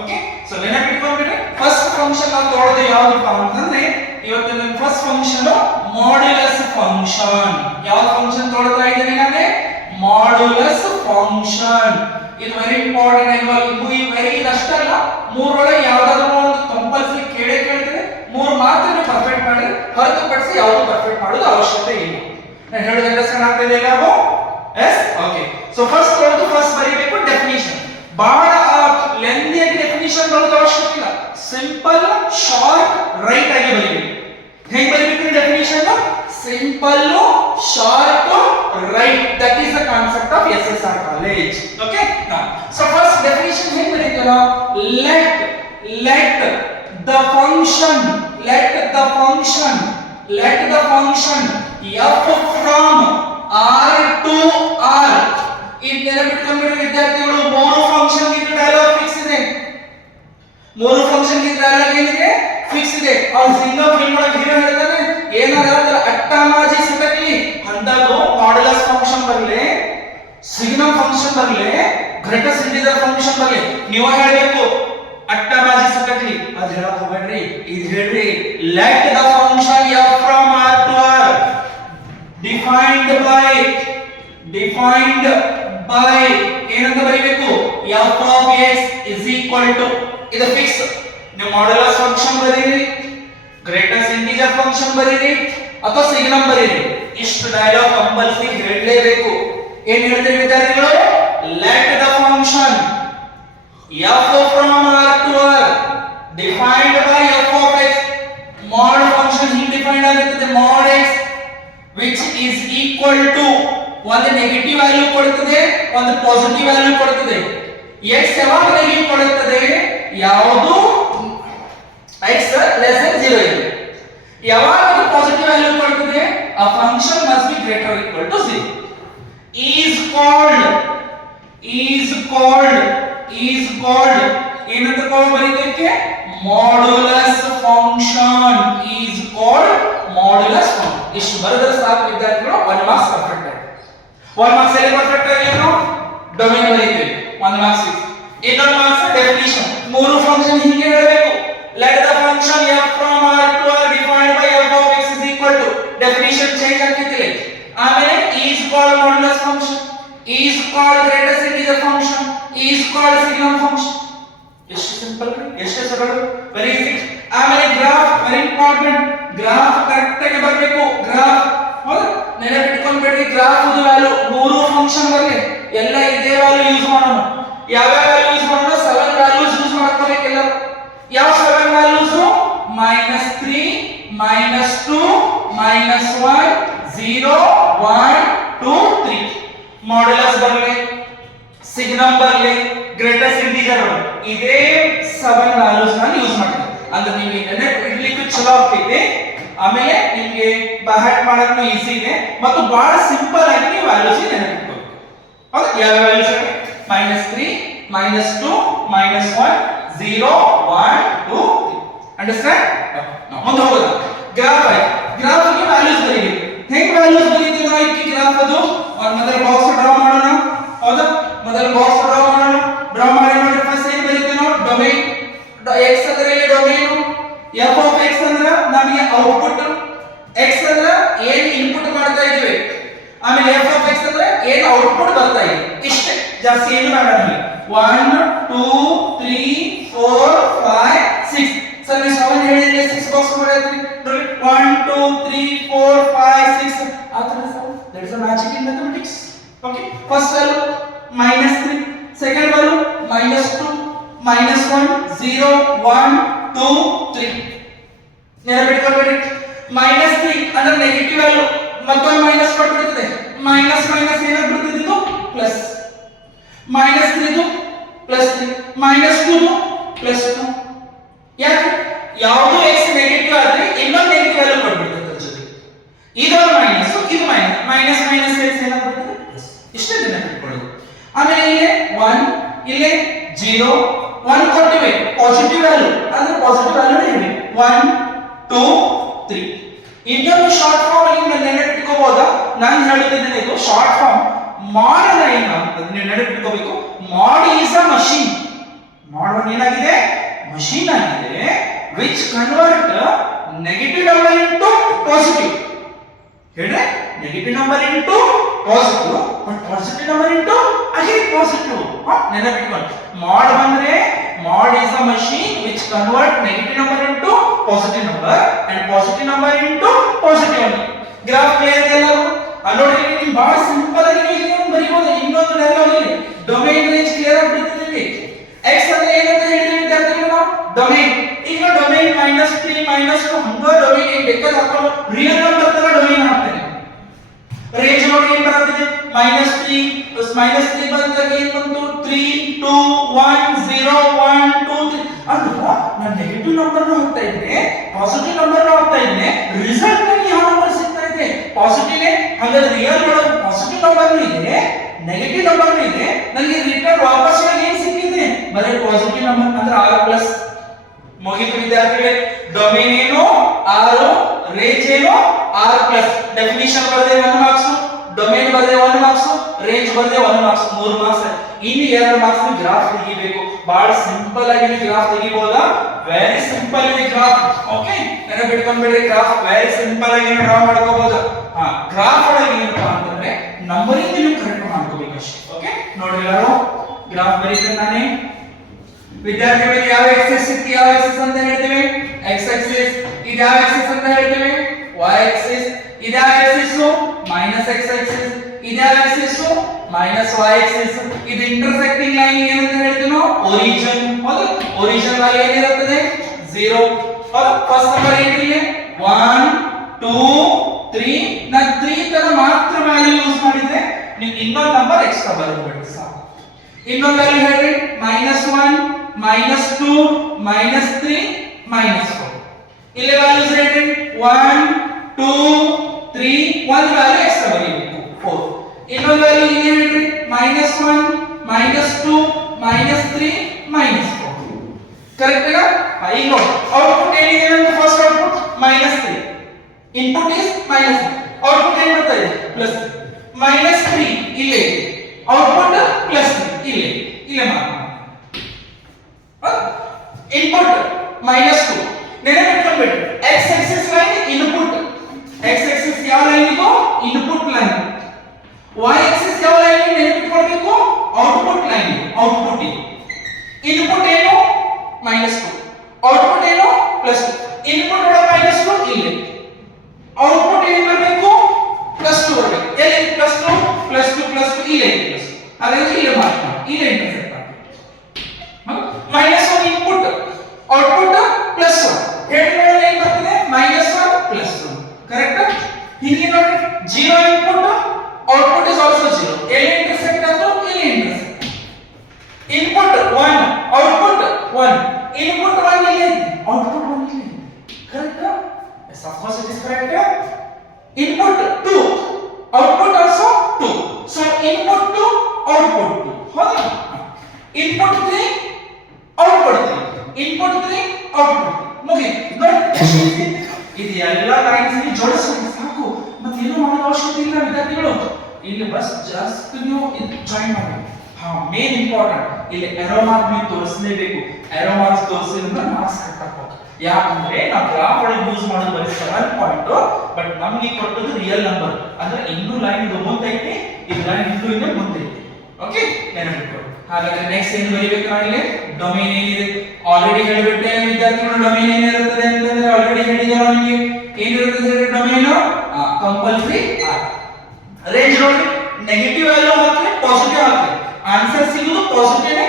ಓಕೆ, ಸೊ ನೆನಪಿಟ್ಕೊಂಡ್ಬಿಟ್ರೆ ಫಸ್ಟ್ ಫಂಕ್ಷನ್ ನಾವು ತಗೊಳ್ಳೋದು ಯಾವ್ದಪ್ಪ ಅಂತಂದ್ರೆ ಇವತ್ತು ನನ್ನ ಫಸ್ಟ್ ಫಂಕ್ಷನ್ ಮಾಡ್ಯುಲಸ್ ಫಂಕ್ಷನ್. ಯಾವ ಫಂಕ್ಷನ್ ತಗೊಳ್ತಾ ಇದ್ದೇನೆ ನಾನೇ? Modulus function. ಇದು ವೆರಿ ಇಂಪಾರ್ಟೆಂಟ್. ವೆರಿ ಇದಷ್ಟಲ್ಲ, 3 ಒಳಗೆ ಯಾವ್ದಾದ್ರು ಒಂದು ಕಂಪಲ್ಸರಿ ಕೇಳ್ತದೆ. 3 ಮಾತ್ರ ನೀವು ಪರ್ಫೆಕ್ಟ್ ಮಾಡಿ, ಹೊರತುಪಡಿಸಿ ಯಾವುದು ಪರ್ಫೆಕ್ಟ್ ಮಾಡೋದು ಅವಶ್ಯಕತೆ ಇಲ್ಲ. ನಾನು ಹೇಳೋದು ಅಂಡರ್ಸ್ಟ್ಯಾಂಡ್ ಆಗ್ತಿದೆ ಎಲ್ಲರಿಗೂ? Yes, okay. ಸೊ ಫಸ್ಟ್ ಬರೀಬೇಕು ಡೆಫಿನಿಷನ್. ಬಹಳ ಲೆಂಥಿಯಾಗಿ ಡೆಫಿನಿಷನ್ ಬರೋದು ಅವಶ್ಯಕತೆ ಇಲ್ಲ. ಸಿಂಪಲ್, ಶಾರ್ಟ್, ರೈಟ್ ಆಗಿ ಬರೀಬೇಕು. ಹೆಂಗ್ ಬರೀಬೇಕು definition? Simple, short, right. That is the concept of SSR college. Okay, so first definition ಹೆಂಗ್ ಬರೀತೀರಾ? Let the function f from r to r. ಈ ನೆನಪಿಟ್ಕೊಂಡ್ಬಿಡಿ ವಿದ್ಯಾರ್ಥಿಗಳು, ಮೂರು ಫಂಕ್ಷನ್ ಗೆ ಡಯಲಾಗ್ ಫಿಕ್ಸ್ ಇದೆ. ಮೂರು ಫಂಕ್ಷನ್ ಗೆ ಡಯಲಾಗ್ ಏನಿದೆ? ಫಿಕ್ಸ್ ಇದೆ. ಅವ್ರು ಸಿಂಗಲ್ ಫಿಲ್ಮ್ ಒಳಗೆ ಹೀರೋ ಹೇಳ್ತಾನೆ ಏನಾದ್ರೆ ಅಟ್ಟಮಾಜಿ ಸಟಕಿ ಅಂತಾದು ಮಾಡ್ಯುಲಸ್ ಫಂಕ್ಷನ್ ಬರಲಿ, ಸಿಗ್ನಮ್ ಫಂಕ್ಷನ್ ಬರಲಿ, ಗ್ರೇಟೆಸ್ಟ್ ಇಂಟಿಜರ್ ಫಂಕ್ಷನ್ ಬರಲಿ, ನೀವು ಹೇಳಬೇಕು ಅಟ್ಟಮಾಜಿ ಸಟಕಿ. ಅದು ಹೇಳಕ್ ಹೋಗ್ಬೇಡ್ರಿ, ಇದು ಹೇಳ್ರಿ. Let the function f from r to r defined by ಏನಂತ ಬರೀಬೇಕು? f of x is equal to, ಇದು ಫಿಕ್ಸ್. ನೀವು ಮಾಡ್ಯುಲಸ್ ಫಂಕ್ಷನ್ ಬರೀರಿ, ಗ್ರೇಟೆಸ್ಟ್ ಇಂಟಿಜರ್ ಫಂಕ್ಷನ್ ಬರೀರಿ ಅಥವಾ ಸಿಗ್ನಮ್ ಬರೀರಿ, ಇಷ್ಟು ಡಯಲಾಗ್ ಕಂಪಲ್ಸರಿ ಹೇಳಲೇಬೇಕು. ಏನು ಹೇಳ್ತೀರಿ ವಿದ್ಯಾರ್ಥಿಗಳು? Let the function f from r to r defined by f of x, mod function ಹೀಗೆ ಡಿಫೈನ್ ಆಗುತ್ತದೆ, mod x which is equal to ಒಂದು ನೆಗೆಟಿವ್ ವ್ಯಾಲ್ಯೂ ಕೊಡುತ್ತದೆ, ಒಂದು ಪಾಸಿಟಿವ್ ವ್ಯಾಲ್ಯೂ ಕೊಡುತ್ತದೆ. x ಯಾವಾಗ ನೆಗೆಟಿವ್ ಕೊಡುತ್ತದೆ? ಯಾವುದು x less than 0 ಇದೆ. ಯಾವಾಗ ಅದು ಪಾಸಿಟಿವ್ ವ್ಯಾಲ್ಯೂ ಕೊಡುತ್ತದೆ? a function must be greater or equal to 0. is called ಏನಂತ ಬರೀಬೇಕು? Modulus function. is called modulus function. ಇಷ್ಟು ಬರೆದರೆ ಸಾಕು ವಿದ್ಯಾರ್ಥಿಗಳು, 1 ಮಾರ್ಕ್ಸ್ ಪರ್ಫೆಕ್ಟ್ ಆಗಿದೆ. 1 ಮಾರ್ಕ್ಸ್ ಎಲ್ಲಿ ಪರ್ಫೆಕ್ಟ್ ಆಗಿರೋ? ಡೊಮೇನ್ ಬರೀತೀವಿ, 1 ಮಾರ್ಕ್ಸ್. ಇನ್ನೊಂದು ಮಾರ್ಕ್ಸ್ ಡೆಫಿನಿಷನ್. ಮೂರು ಫಂಕ್ಷನ್ ಹೀಗೆ ಹೇಳಬೇಕು. Let the function f from r to r defined by f of x is equal to, definition change ಆಗ್ತಿದೆ. ಆಮೇಲೆ is called modulus function, is called greatest integer function, is called signum function. ಎಷ್ಟು simple, ಎಷ್ಟು ಸರಳ, very easy. ಆಮೇಲೆ graph, very important. Graph correct ಆಗಿ ಬರಬೇಕು. Graph ಹೌದಾ? ನೆನಪಿಟ್ಕೊಂಡ್ಬಿಡ್ರಿ, ಗ್ರಾಫ್ ವ್ಯಾಲ್ಯೂ ಮೂರು ಫಂಕ್ಷನ್ ಬರಲಿ, ಎಲ್ಲ ಇದೇ ವ್ಯಾಲ್ಯೂ ಯೂಸ್ ಮಾಡೋಣ. ಯಾವ ವ್ಯಾಲ್ಯೂ ಯೂಸ್ ಮಾಡೋಣ? 7 ವ್ಯಾಲ್ಯೂಸ್ ಯೂಸ್ ಮಾಡ್ಕೋಬೇಕು ಎಲ್ಲ. ಯಾವ 7 ವ್ಯಾಲ್ಯೂಸ್? -3, -2, -1, 0, 1, 2, 3. ಮಾಡ್ಯುಲಸ್ ಬರಲಿ, ಸಿಗ್ನಮ್ ಬರಲಿ, ಗ್ರೇಟೆಸ್ಟ್ ಇಂಟಿಜರ್ ಬರಲಿ, ಇದೇ 7 ವ್ಯಾಲ್ಯೂಸ್ ನಾನು ಯೂಸ್ ಮಾಡ್ತೀನಿ. ಅಂದ್ರೆ ನಿಮಗೆ ನೆನಪಿಡ್ಲಿಕ್ಕೆ ಚಲೋ ಆಗ್ತೈತೆ. ಆಮೇಲೆ ನಿಮಗೆ ಬಹಟ್ ಮಾಡಕ್ಕೂ ಈಸಿ ಇದೆ ಮತ್ತು ಬಹಳ ಸಿಂಪಲ್ ಆಗಿ ನೀವು ವ್ಯಾಲ್ಯೂಸ್ ನೆನಪಿಟ್ಕೋಬೇಕು. ಹೌದಾ? ಯಾವ ವ್ಯಾಲ್ಯೂಸ್? -3, -2, -1, 0, 1, 2, 3. ಅಂಡರ್ಸ್ಟ್ಯಾಂಡ್? ನಾವು ಮುಂದೆ ಹೋಗೋಣ. ಗ್ರಾಫ್ ಗೆ ವ್ಯಾಲ್ಯೂಸ್ ಬರೀಬೇಕು. ಹೆಂಗ್ ವ್ಯಾಲ್ಯೂಸ್ ಬರೀತೀವಿ ನಾವು? ಈ ಗ್ರಾಫ್ ಅದು ಮೊದಲ ಬಾಕ್ಸ್ ಡ್ರಾ ಮಾಡೋಣ. ಹೌದಾ? ಮೊದಲ ಬಾಕ್ಸ್ ಡ್ರಾ ಮಾಡೋಣ. ಡ್ರಾ ಮಾಡಿ ನೋಡಿ, ಫಸ್ಟ್ ಏನು ಬರೀತೀವಿ ನಾವು? ಡೊಮೇನ್. x ಅಂದ್ರೆ ಇಲ್ಲಿ ಡೊಮೇನ್, f of x ಅಂದ್ರೆ ನಮಗೆ ಔಟ್ಪುಟ್, x ಅಂದ್ರೆ ಏನು ಇನ್ಪುಟ್ ಮಾಡ್ತಾ ಇದೀವಿ, ಆಮೇಲೆ f of x ಅಂದ್ರೆ ಏನು ಔಟ್ಪುಟ್ ಬರ್ತಾ ಇದೆ. ಇಷ್ಟೇ, ಜಾಸ್ತಿ ಏನು ಮಾಡೋಣ. 1 2 3 4 5 6. ಸರ್ ನೀವು 7 ಹೇಳಿದ್ರೆ 6 ಬಾಕ್ಸ್ ಮಾಡಿದ್ರಿ ನೋಡಿ. 1 2 3 4 5 6 ಆತರ. That is a magic in mathematics. Okay, first value -3, second value -2, -1, 0, 1, 2, 3. ನೆನಪಿಟ್ಕೊಳ್ಬೇಡಿ. -3 ಅಂದ್ರೆ ನೆಗೆಟಿವ್ ವ್ಯಾಲ್ಯೂ, ಮತ್ತೊಂದು ಮೈನಸ್ ಕೊಟ್ಬಿಡ್ತದೆ. ಮೈನಸ್ ಏನಾಗ್ಬಿಡ್ತದೆ? ಇದು ಪ್ಲಸ್. -3 ಇದು +3, -2 +2. ಯಾಕೆ? ಯಾವುದು x ನೆಗೆಟಿವ್ ಆದ್ರೆ ಇನ್ನೊಂದು ನೆಗೆಟಿವ್ ವ್ಯಾಲ್ಯೂ ಕೊಟ್ಬಿಡ್ತದೆ ಅದ್ರ ಜೊತೆ. ಇದೊಂದು ಮೈನಸ್, ಇದು ಮೈನಸ್ ಏನಾಗ್ಬಿಡ್ತದೆ? ಪ್ಲಸ್. ಇಷ್ಟೇ ನೆನಪಿಟ್ಕೊಳ್ಳೋದು. ಆಮೇಲೆ ಇಲ್ಲಿ 1, ಇಲ್ಲಿ 0, 1 ಕೊಟ್ಟಿವೆ, ಪಾಸಿಟಿವ್ ವ್ಯಾಲ್ಯೂ ಅಂದ್ರೆ ಪಾಸಿಟಿವ್ ವ್ಯಾಲ್ಯೂ ಹೇಳಿ. 1 2 3. ಇನ್ನೊಂದು ಶಾರ್ಟ್ ಫಾರ್ಮ್ ಅಲ್ಲಿ ನೆನಪಿಟ್ಕೋಬಹುದಾ? ನಾನು ಹೇಳುತ್ತಿದ್ದೇನೆ, ಇದು ಶಾರ್ಟ್ ಫಾರ್ಮ್. ಮಾಡ್ ಅಂದ್ರೆ ಏನು ಅಂತ ನೀವು ನೆನಪಿಟ್ಕೋಬೇಕು. ಮಾಡ್ ಈಸ್ ಅ ಮಷೀನ್. ಮಾಡ್ ಒಂದು ಏನಾಗಿದೆ? ಮಷೀನ್ ಆಗಿದೆ, which convert negative number into positive. ಹೇಳಿದ್ರೆ negative number into positive, but positive number into again positive. ನೆನಪಿಟ್ಕೊಂಡು, ಮಾಡ್ ಬಂದ್ರೆ mod is a machine which convert negative number into positive number and positive number into positive number. Graph clear ಎಲ್ಲರೂ? ನೋಡಿ, ನೀವು ಬಹಳ simple ಆಗಿ ಬರೀಬಹುದು. ಇನ್ನೊಂದು dialogue ಇಲ್ಲಿ, domain range clear ಆಗಿ ಬಿಡ್ತಿದ್ದೀವಿ. x ಅಂದ್ರೆ ಏನಂತ ಹೇಳಿದ್ವಿ ವಿದ್ಯಾರ್ಥಿಗಳು ನಾವು? ಡೊಮೇನ್. ಈಗ ಡೊಮೇನ್ -3 -2 ಹಂಗ ಡೊಮೇನ್ ಏನು ಬೇಕಾದ್ರೆ ಹಾಕೊಂಡು ರಿಯಲ್ ನಂಬರ್ ತರ ಡೊಮೇನ್ ಹಾಕ್ತೇನೆ. ರೇಂಜ್ ನೋಡಿ ಏನು ಬರ್ತದೆ? -3 ಬಂದಾಗ ಏನು ಬಂತು? 3 2 1 0 1 2 3. ಅಂದ್ರೆ ನಾನು ನೆಗೆಟಿವ್ ನಂಬರ್ ಹಾಕ್ತಾ ಇದ್ದೆ, ಪಾಸಿಟಿವ್ ನಂಬರ್ ಹಾಕ್ತಾ ಇದ್ದೆ, ರಿಸಲ್ಟ್ ನಲ್ಲಿ ಯಾವ ನಂಬರ್ ಸಿಗ್ತಾ ಇದೆ? ಪಾಸಿಟಿವ್ ಹಾಗಾದ್ರೆ ರಿಯಲ್ ಒಳಗೆ ಪಾಸಿಟಿವ್ ನಂಬರ್ ಇದೆ ನೆಗೆಟಿವ್ ನಂಬರ್ ಇದೆ ನನಗೆ ರಿಟರ್ನ್ ವಾಪಸ್ ಏನು ಸಿಕ್ಕಿದೆ ಬರೀ ಪಾಸಿಟಿವ್ ನಂಬರ್ ಅಂದ್ರೆ r+ ಮುಗಿತು ವಿದ್ಯಾರ್ಥಿಗಳೇ ಡೊಮೇನ್ ಏನು r ರೇಂಜ್ ಏನು r+ ಡೆಫಿನಿಷನ್ ಬರೆದೆ 1 ಮಾರ್ಕ್ಸ್ ಡೊಮೇನ್ ಬರೆದೆ 1 ಮಾರ್ಕ್ಸ್ ರೇಂಜ್ ಬರೆದೆ 1 ಮಾರ್ಕ್ಸ್ 3 ಮಾರ್ಕ್ಸ್ ಇನ್ನು 2 ಮಾರ್ಕ್ಸ್ ಗ್ರಾಫ್ ತೆಗಿಬೇಕು ಬಹಳ ಸಿಂಪಲ್ ಆಗಿ ಗ್ರಾಫ್ ತೆಗಿಬಹುದಾ ವೆರಿ ಸಿಂಪಲ್ ಇದೆ ಗ್ರಾಫ್ ಓಕೆ ನೆನಪಿಟ್ಕೊಂಡ್ಬಿಡ್ರಿ ಗ್ರಾಫ್ ವೆರಿ ಸಿಂಪಲ್ ಆಗಿ ಡ್ರಾ ಮಾಡ್ಕೋಬಹುದು ಗ್ರಾಫ್ ಒಳಗೆ ಏನಪ್ಪಾ ಅಂತಂದ್ರೆ ನಂಬರಿಂಗ್ ನೀವು ಕರೆಕ್ಟ್ ಮಾಡ್ಕೋಬೇಕು ಅಷ್ಟೇ ಓಕೆ ನೋಡಿ ಎಲ್ಲರೂ ಗ್ರಾಫ್ ಬರೀತೀನಿ ನಾನೇ ವಿದ್ಯಾರ್ಥಿಗಳಿಗೆ ಯಾವ ಎಕ್ಸಿಸ್ ಇತ್ತು ಯಾವ ಎಕ್ಸಿಸ್ ಅಂತ ಹೇಳ್ತೇವೆ x ಆಕ್ಸಿಸ್ ಇದು ಯಾವ ಎಕ್ಸಿಸ್ ಅಂತ ಹೇಳ್ತೇವೆ y ಆಕ್ಸಿಸ್ ಇದು ಯಾವ ಎಕ್ಸಿಸ್ ಮೈನಸ್ x ಆಕ್ಸಿಸ್ ಇದು ಯಾವ ಎಕ್ಸಿಸ್ ಮೈನಸ್ y ಆಕ್ಸಿಸ್ ಇದು ಇಂಟರ್ಸೆಕ್ಟಿಂಗ್ ಲೈನ್ ಏನಂತ ಹೇಳ್ತೀವಿ ನಾವು ಒರಿಜಿನ್ ಹೌದು ಒರಿಜಿನ್ ಲೈನ್ ಏನಿರುತ್ತದೆ 0 ಹೌದು ಫಸ್ಟ್ ನಂಬರ್ ಏನಿದೆ 1 2 3 ನಾನು 3 ತರ ಮಾತ್ರ ವ್ಯಾಲ್ಯೂ ಯೂಸ್ ಮಾಡಿದ್ರೆ ನೀವು ಇನ್ನೊಂದು ನಂಬರ್ ಎಕ್ಸ್ಟ್ರಾ ಬರೆಯಬೇಕು ಸಾಕು ಇನ್ನೊಂದು ವ್ಯಾಲ್ಯೂ ಹೇಳ್ರಿ -1 -2 -3 -4 ಇಲ್ಲಿ ವ್ಯಾಲ್ಯೂಸ್ ಹೇಳ್ರಿ 1 2 3 ಒಂದು ವ್ಯಾಲ್ಯೂ ಎಕ್ಸ್ಟ್ರಾ ಬರೀಬೇಕು 4 ಇನ್ನೊಂದು ವ್ಯಾಲ್ಯೂ ಇಲ್ಲಿ ಹೇಳ್ರಿ -1 -2 -3 -4 ಕರೆಕ್ಟ್ ಅಲ್ಲ ಈಗ ನೋಡಿ ಔಟ್ಪುಟ್ ಏನಿದೆ ನಮ್ದು first output -3 input is -3 output ಏನು ಬರ್ತಾ ಇದೆ +3 ಇಲ್ಲೇ ಔಟ್ಪುಟ್ +3 ಇಲ್ಲೇ mark input -2 ನೆನಪಿಟ್ಕೊಂಡ್ಬಿಟ್ಟು x Axis line input x Axis ಯಾವ ಲೈನ್ ಇದು ಇನ್ಪುಟ್ ಲೈನ್ y ಆಕ್ಸಿಸ್ ಯಾವ ಲೈನ್ ನೆನಪಿಟ್ಕೊಳ್ಬೇಕು ಔಟ್ಪುಟ್ ಲೈನ್ ಔಟ್ಪುಟ್ ಇದು ಇನ್ಪುಟ್ ಏನು -2 ಔಟ್ಪುಟ್ ಏನು +2 ಇನ್ಪುಟ್ ಒಳಗೆ -2 ಇಲ್ಲಿ ಔಟ್ಪುಟ್ ಏನು ಬರಬೇಕು +2 ಬರಬೇಕು ಎಲ್ಲಿ +2 +2 ಇಲ್ಲಿ ಪ್ಲಸ್ ಹಾಗಾಗಿ ಇಲ್ಲಿ ಮಾರ್ಕ್ ಮಾಡಿ ಇಲ್ಲಿ ಇಂಟರ್ಸೆಕ್ಟ್ -1 ಇನ್ಪುಟ್ ಔಟ್ಪುಟ್ +1 ಹೇಳಿ ನೋಡಿ ಏನು ಬರ್ತದೆ -1 +1 ಕರೆಕ್ಟ್ ಹೀಗೆ ನೋಡಿ 0 ಇನ್ಪುಟ್ ಔಟ್ಪುಟ್ ಇಸ್ ಆಲ್ಸೋ 0 ಎಲ್ಲಿ ಇಂಟರ್ಸೆಕ್ಟ್ ಆಯ್ತು ಇಲ್ಲಿ ಇಂಟರ್ಸೆಕ್ಟ್ ಇನ್ಪುಟ್ 1 ಔಟ್ಪುಟ್ 1 ಇನ್ಪುಟ್ 1 ಇಲ್ಲಿ ಔಟ್ಪುಟ್ 1 ಇಲ್ಲಿ correct yes of course it is correct input 2 output also 2 so input 2 output 2 ಹೌದಾ input 3 output 3 input 3 output ಮುಗಿತು ನೋಡಿ ಇದು ಎಲ್ಲ ಲೈನ್ಸ್ ಗೆ ಜೋಡಿಸೋದು ಸಾಕು ಮತ್ತೆ ಏನು ಮಾಡೋ ಅವಶ್ಯಕತೆ ಇಲ್ಲ ವಿದ್ಯಾರ್ಥಿಗಳು ಇಲ್ಲಿ ಬಸ್ ಜಸ್ಟ್ ನೀವು ಜಾಯಿನ್ ಮಾಡಿ ಮೇನ್ ಇಂಪಾರ್ಟೆಂಟ್ ಇಲ್ಲಿ ಎರೋ ಮಾರ್ಕ್ ನೀವು ತೋರಿಸಲೇಬೇಕು ಎರೋ ಮಾರ್ಕ್ಸ್ ತೋರಿಸಿದ್ರೆ ಮಾರ್ಕ್ಸ್ ಕಟ್ ಆಗ್ಬೇಕು ಯಾಕಂದ್ರೆ ನಾವು ಗ್ರಾಫ್ ಒಳಗೆ ಯೂಸ್ ಮಾಡೋದು ಬರೀ 7 ಪಾಯಿಂಟ್ ಬಟ್ ನಮಗೆ ಕೊಟ್ಟದ್ದು ರಿಯಲ್ ನಂಬರ್ ಅಂದ್ರೆ ಇನ್ನೂ ಲೈನ್ ಇದು ಮುಂದೈತಿ ಇದು ಲೈನ್ ಇನ್ನೂ ಮುಂದೈತಿ ಓಕೆ ನೆನಪಿಟ್ಕೊಳ್ಳಿ ಹಾಗಾದ್ರೆ ನೆಕ್ಸ್ಟ್ ಏನು ಬರೀಬೇಕು ನಾವಿಲ್ಲಿ ಡೊಮೇನ್ ಏನಿದೆ ಆಲ್ರೆಡಿ ಹೇಳಿಬಿಟ್ಟೆ ವಿದ್ಯಾರ್ಥಿಗಳು ಡೊಮೇನ್ ಏನಿರುತ್ತದೆ ಅಂತಂದ್ರೆ ಆಲ್ರೆಡಿ ಹೇಳಿದೆ ನಿಮಗೆ ಏನಿರುತ್ತದೆ ಹೇಳಿ ಡೊಮೇನ್ ಕಂಪಲ್ಸರಿ ಆರ್ ರೇಂಜ್ ನೋಡಿ ನೆಗೆಟಿವ್ ವ್ಯಾಲ್ಯೂ ಹಾಕಿದ್ರೆ ಪಾಸಿಟಿವ್ ಹಾಕಿದ್ರೆ ಆನ್ಸರ್ ಸಿಗೋದು ಪಾಸಿಟಿವ್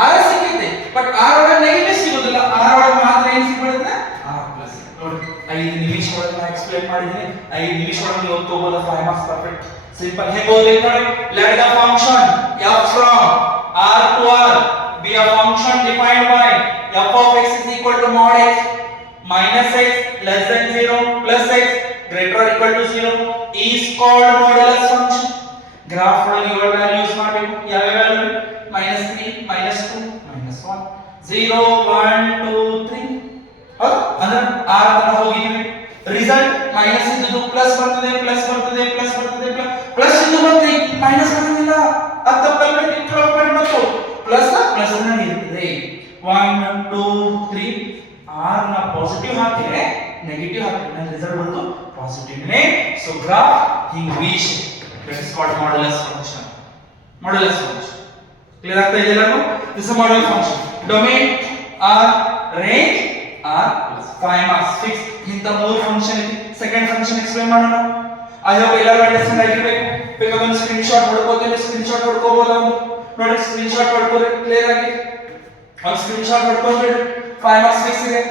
ಆರ್ ಸಿಗುತ್ತೆ ಬಟ್ ಆರ್ ಒಳಗೆ ನೆಗೆಟಿವ್ ಸಿಗೋದಿಲ್ಲ ಆರ್ ಒಳಗೆ ಮಾತ್ರ ಏನು ಸಿಗುತ್ತೆ ಆರ್ ಪ್ಲಸ್ ನೋಡಿ 5 ನಿಮಿಷ ಒಳಗೆ ನಾನು ಎಕ್ಸ್ಪ್ಲೈನ್ ಮಾಡಿದ್ದೀನಿ 5 ನಿಮಿಷ ಒಳಗೆ ನೀವು ತಗೋಬಹುದು 5 ಮಾರ್ಕ್ಸ್ ಪರ್ಫೆಕ್ಟ್ ಸಿಂಪಲ್ ಹೇಗೆ ಓದಬೇಕು ನೋಡಿ let the function f from r to r be a function defined by f of x is equal to mod x minus x less than 0 plus x greater or equal to 0 is called modulus function graph ಒಳಗೆ ಇವಾಗ value use ಮಾಡಬೇಕು ಯಾವ value -3 -2 -1 0 1 2 3 ಹೌದು ಅಂದ್ರೆ r ತನ ಹೋಗಿದ್ವಿ result minus ಇದ್ದು plus ಬರ್ತದೆ ಪ್ಲಸ್ ಬರ್ತದೆ ಪ್ಲಸ್ ಬರ್ತದೆ ಪ್ಲಸ್ ಇದು ಬಂದ್ರೆ ಮೈನಸ್ ಬರೋದಿಲ್ಲ ಅದು ತಪ್ಪಲ್ಲ ಇಟ್ಕೊಳ್ಳೋಕೆ ಮತ್ತು ಪ್ಲಸ್ ಪ್ಲಸ್ ಅನ್ನ ಇರ್ತದೆ 1 2 3 r ನ ಪಾಸಿಟಿವ್ ಹಾಕಿದ್ರೆ ನೆಗೆಟಿವ್ ಹಾಕಿದ್ರೆ ರಿಸಲ್ಟ್ ಬಂದು ಪಾಸಿಟಿವ್ ನೇ ಸೊ ಗ್ರಾಫ್ ಹಿಂಗ್ V shape that is called modulus function clear ಆಗ್ತಾ ಇದೆ ಎಲ್ಲರಿಗೂ this is a modulus function domain r range r plus 5 marks fix ಇಂತ ಮೂರು ಫಂಕ್ಷನ್ ಇದೆ ಸೆಕೆಂಡ್ ಫಂಕ್ಷನ್ ಎಕ್ಸ್ಪ್ಲೈನ್ ಮಾಡೋಣ ಐ ಹೋಪ್ ಎಲ್ಲರೂ ಅಂಡರ್ಸ್ಟ್ಯಾಂಡ್ ಆಗಿರಬೇಕು ಬೇಕಾದ್ರೆ ಒಂದು ಸ್ಕ್ರೀನ್ ಶಾಟ್ ಹೊಡ್ಕೋತೀನಿ ಸ್ಕ್ರೀನ್ ಶಾಟ್ ಹೊಡ್ಕೋಬಹುದು ನೋಡಿ ಸ್ಕ್ರೀನ್ ಶಾಟ್ ಹೊಡ್ಕೋರಿ ಕ್ಲಿಯರ್ ಆಗಿ ಒಂದು ಸ್ಕ್ರೀನ್ ಶಾಟ್ ಹೊಡ್ಕೊಂಡ್ಬಿಡಿ 5 ಮಾರ್ಕ್ಸ್ ಫಿಕ್ಸ್ ಇದೆ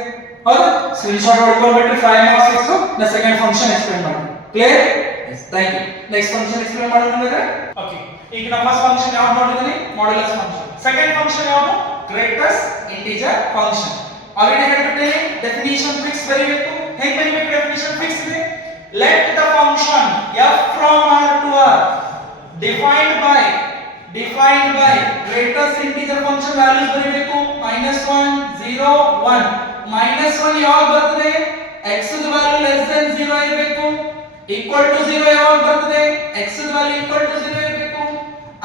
ಹೌದು ಸ್ಕ್ರೀನ್ ಶಾಟ್ ಹೊಡ್ಕೊಂಡ್ಬಿಟ್ರೆ 5 ಮಾರ್ಕ್ಸ್ ಫಿಕ್ಸ್ ನ ಸೆಕೆಂಡ್ ಫಂಕ್ಷನ್ ಎಕ್ಸ್ಪ್ಲೈನ್ ಮಾಡಿ clear yes thank you next function explain ಮಾಡೋಣ ಓಕೆ ಈಗ ನಮ್ಮ ಫಸ್ಟ್ ಫಂಕ್ಷನ್ ಯಾವುದು ನೋಡಿದ್ರಿ ಮಾಡ್ಯುಲಸ್ ಫಂಕ್ಷನ್ ಸೆಕೆಂಡ್ ಫಂಕ್ಷನ್ ಯಾವುದು greatest integer function already ಹೇಳಿಬಿಟ್ಟೆ definition fix ಬರೀಬೇಕು ಹೇಗೆ ಬರೀಬೇಕು ಡೆಫಿನಿಷನ್ ಫಿಕ್ಸ್ ಇದೆ let the function f from r to r defined by greatest integer function values ಬರಿಬೇಕು -1 0 1 -1 ಯಾವಾಗ ಬರ್ತದೆ x the value less than 0 ಇರಬೇಕು equal to 0 ಯಾವಾಗ ಬರ್ತದೆ x the value equal to 0 ಇರಬೇಕು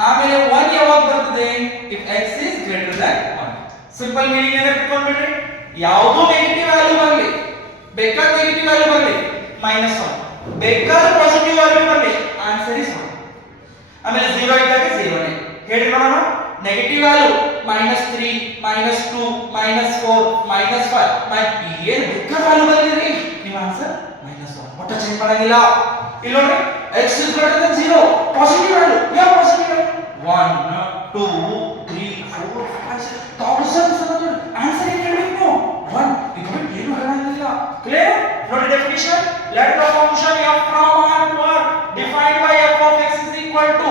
ಆಮೇಲೆ 1 ಯಾವಾಗ ಬರ್ತದೆ if x is greater than 1 simple meaning ಏನ ಇಟ್ಕೊಂಡ್ಬಿಡ್ರಿ ಯಾವುದು ನೆಗೆಟಿವ್ ವ್ಯಾಲ್ಯೂ ಬರಲಿ ಬೇಕಾದ ನೆಗೆಟಿವ್ ವ್ಯಾಲ್ಯೂ ಬರಲಿ -1 ಬೇಕಾದ ಪಾಸಿಟಿವ್ ವ್ಯಾಲ್ಯೂ ಬರಲಿ ಆನ್ಸರ್ ಇಸ್ 1 ಆಮೇಲೆ 0 ಇದ್ದಾಗ 0 ನೇ ಹೇಳಿ ನೋಡೋಣ ನೆಗೆಟಿವ್ ವ್ಯಾಲ್ಯೂ -3 -2 -4 -5 ಏನು ಬೇಕಾದ ವ್ಯಾಲ್ಯೂ ಬರಲಿ ನಿಮ್ಮ ಆನ್ಸರ್ -1 ಒಟ್ಟ ಚೇಂಜ್ ಮಾಡಂಗಿಲ್ಲ ಇಲ್ಲಿ ನೋಡಿ x is greater than 0 positive value ಯಾವ ಪಾಸಿಟಿವ್ ವ್ಯಾಲ್ಯೂ 1 2 3 4 5 thousands ಅನ್ನೋದು ಆನ್ಸರ್ ಏನು ಹೇಳಬೇಕು 1 ಇದು ಬಿಟ್ಟು ಏನು ಹೇಳಂಗಿಲ್ಲ ಕ್ಲಿಯರ್ ನೋಡಿ definition let the function f from r to r defined by f of x is equal to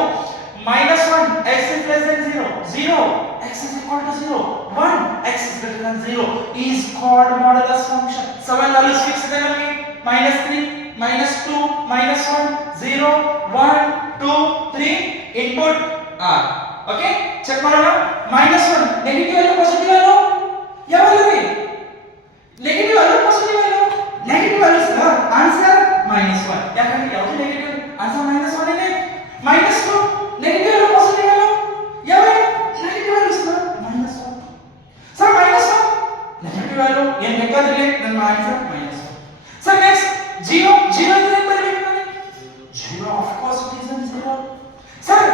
-1 x is less than 0 0 x is equal to 0 1 x is greater than 0 is called modulus function 7 values fixed ಇದೆ ನಮಗೆ -3 -2 -1 0 1 2 3 input r okay check ಮಾಡೋಣ -1 negative value positive value ಯಾವಾಗ negative value positive value negative value sir answer -1 ಯಾಕಂದ್ರೆ ಯಾವುದು negative answer -1 ಇದೆ -2 negative value positive value ಯಾವ negative value sir -1 sir -1 negative value ಏನು ಬೇಕಾದ್ರೆ ನನ್ನ ಆನ್ಸರ್ -1 ಸರ್ ನೆಕ್ಸ್ಟ್ 0 0 ಇದ್ರೆ ಏನು ಬರಬೇಕು ನಾನು 0 of course it is 0 sir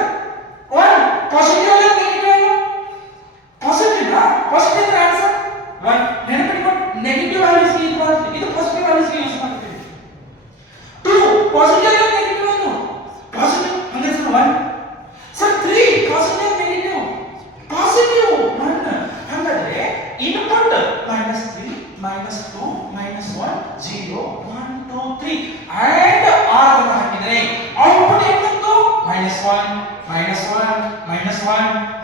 1 positive value negative value positive positive answer 1 ನೆನಪಿಟ್ಕೊಂಡು ನೆಗೆಟಿವ್ ವ್ಯಾಲ್ಯೂಸ್ ಈಕ್ವಲ್ ಇದು ಪಾಸಿಟಿವ್ ವ್ಯಾಲ್ಯೂಸ್ ಯೂಸ್ ಮಾಡ್ತೀವಿ 2 positive value negative value positive ಅಂದ್ರೆ sir 1 sir 3 positive negative positive 1 ಹಾಗಾದ್ರೆ input -3 -2 -1 0 1 2 3 and r ಅನ್ನು ಹಾಕಿದ್ರೆ output ಏನು ಬಂತು -1 -1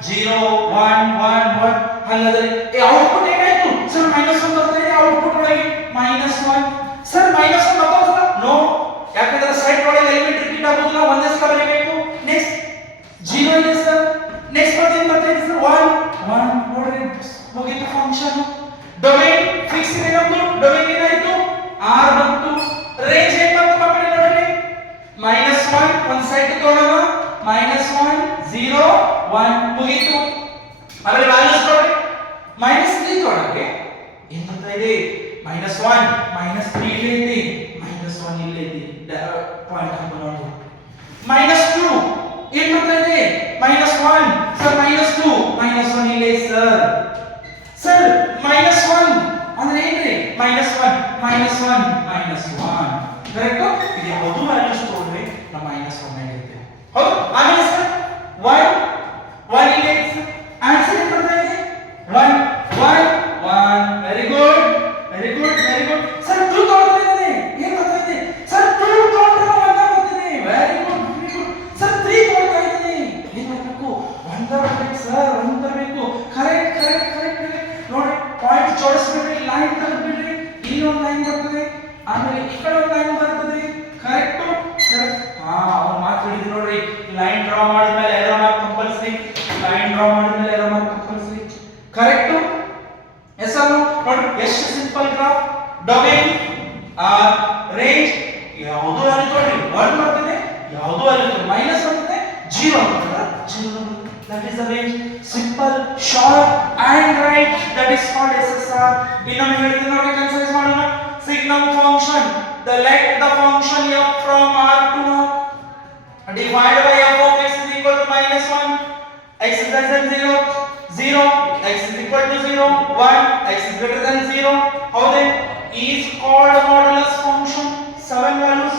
0 1 1 1 ಹಾಗಾದ್ರೆ ಈ ಔಟ್ಪುಟ್ ಏನಾಯ್ತು ಸರ್ -1 ಬರ್ತದೆ ಔಟ್ಪುಟ್ ಒಳಗೆ -1 ಸರ್ -1 ಬರ್ತದಲ್ಲ ನೋ ಯಾಕಂದ್ರೆ ಸೈಡ್ ಒಳಗೆ ಎಲಿಮೆಂಟ್ ರಿಪೀಟ್ ಆಗೋದಿಲ್ಲ ಒಂದೇ ಸಲ ಬರಬೇಕು ನೆಕ್ಸ್ಟ್ 0 ಇದೆ ಸರ್ ನೆಕ್ಸ್ಟ್ ಬರ್ತದೆ ಸರ್ 1 1 ನೋಡಿ ಮುಗಿತು ಫಂಕ್ಷನ್ ಡೊಮೇನ್ ಫಿಕ್ಸ್ ಇದೆ ನಮ್ದು ಡೊಮೇನ್ ಏನಾಯ್ತು r ಬಂತು ರೇಂಜ್ ಏನು ಬಂತು ಮಕ್ಕಳೇ ನೋಡಿ -1 ಒಂದು ಸೈಡ್ ತಗೊಳ್ಳೋಣ -1 0 1 ಮುಗಿತು ಆಮೇಲೆ ವ್ಯಾಲ್ಯೂಸ್ ನೋಡಿ -3 ತಗೊಳ್ಳೋಕೆ ಏನು ಬರ್ತಾ ಇದೆ -1 -3 ಇಲ್ಲೇ ಇದೆ -1 ಇಲ್ಲೇ ಇದೆ ಪಾಯಿಂಟ್ ಹಾಕೋಣ -2 ಏನು ಬರ್ತಾ ಇದೆ -1 ಸರ್ -2 -1 ಇಲ್ಲೇ ಸರ್ ಸರ್ -1 ಅಂದ್ರೆ ಏನ್ರಿ -1 ಕರೆಕ್ಟ್ ಇದು ಯಾವುದು ವ್ಯಾಲ್ಯೂಸ್ ತಗೊಂಡ್ರೆ ನಾವು -1 ಆಗಿರುತ್ತೆ ಹೌದು ಆಮೇಲೆ ಸರ್ 1 ಇಲ್ಲೇ ಆನ್ಸರ್ ಏನು ಬರ್ತಾ ಇದೆ 1 ವೆರಿ ಗುಡ್ ಸರ್ 2 ತಗೊಳ್ತಾ ಇದ್ದೇನೆ ಏನು ಬರ್ತಾ ಇದೆ ಸರ್ 2 ತಗೊಂಡ್ರೆ 1 ಬರ್ತಿದೆ ವೆರಿ ಗುಡ್ ಸರ್ 3 ತಗೊಳ್ತಾ ಇದ್ದೇನೆ ಏನು ಮಾಡಬೇಕು 1 ಬರಬೇಕು ಸರ್ 1 ಬರಬೇಕು ಕರೆಕ್ಟ್ ನೋಡಿ ಪಾಯಿಂಟ್ ಜೋಡಿಸ್ಬಿಡ್ರಿ ಲೈನ್ ತೆಗೆದ್ಬಿಡ್ರಿ ಇಲ್ಲಿ ಒಂದು ಲೈನ್ ಬರ್ತದೆ ಆಮೇಲೆ ಈ ಕಡೆ ಒಂದು ಲೈನ್ ಬರ್ತದೆ ಕರೆಕ್ಟ್ ಅವ್ರು ಮಾತು ಹೇಳಿದ್ರು ನೋಡ್ರಿ ಲೈನ್ ಡ್ರಾ ಮಾಡಿದ್ಮೇಲೆ arrow mark compulsory correct yes ಅಲ್ಲ ನೋಡಿ ಎಷ್ಟು ಸಿಂಪಲ್ ಗ್ರಾಫ್ ಡೊಮೇನ್ ರೇಂಜ್ ಯಾವುದು ವ್ಯಾಲ್ಯೂ ನೋಡಿ 1 ಬರ್ತದೆ ಯಾವುದು ವ್ಯಾಲ್ಯೂ -1 ಬರ್ತದೆ 0 ಬರ್ತದೆ that is the range simple short and right that is called SSR ಇನ್ನೊಮ್ಮೆ ಹೇಳ್ತೀನಿ ನೋಡಿ ಕನ್ಸಿಡರ್ ಮಾಡೋಣ signum function let the function f from r to r divided by f of x is equal to -1 x is less than 0 0 x is equal to 0 1 x is greater than 0 how then is called modulus function 7 values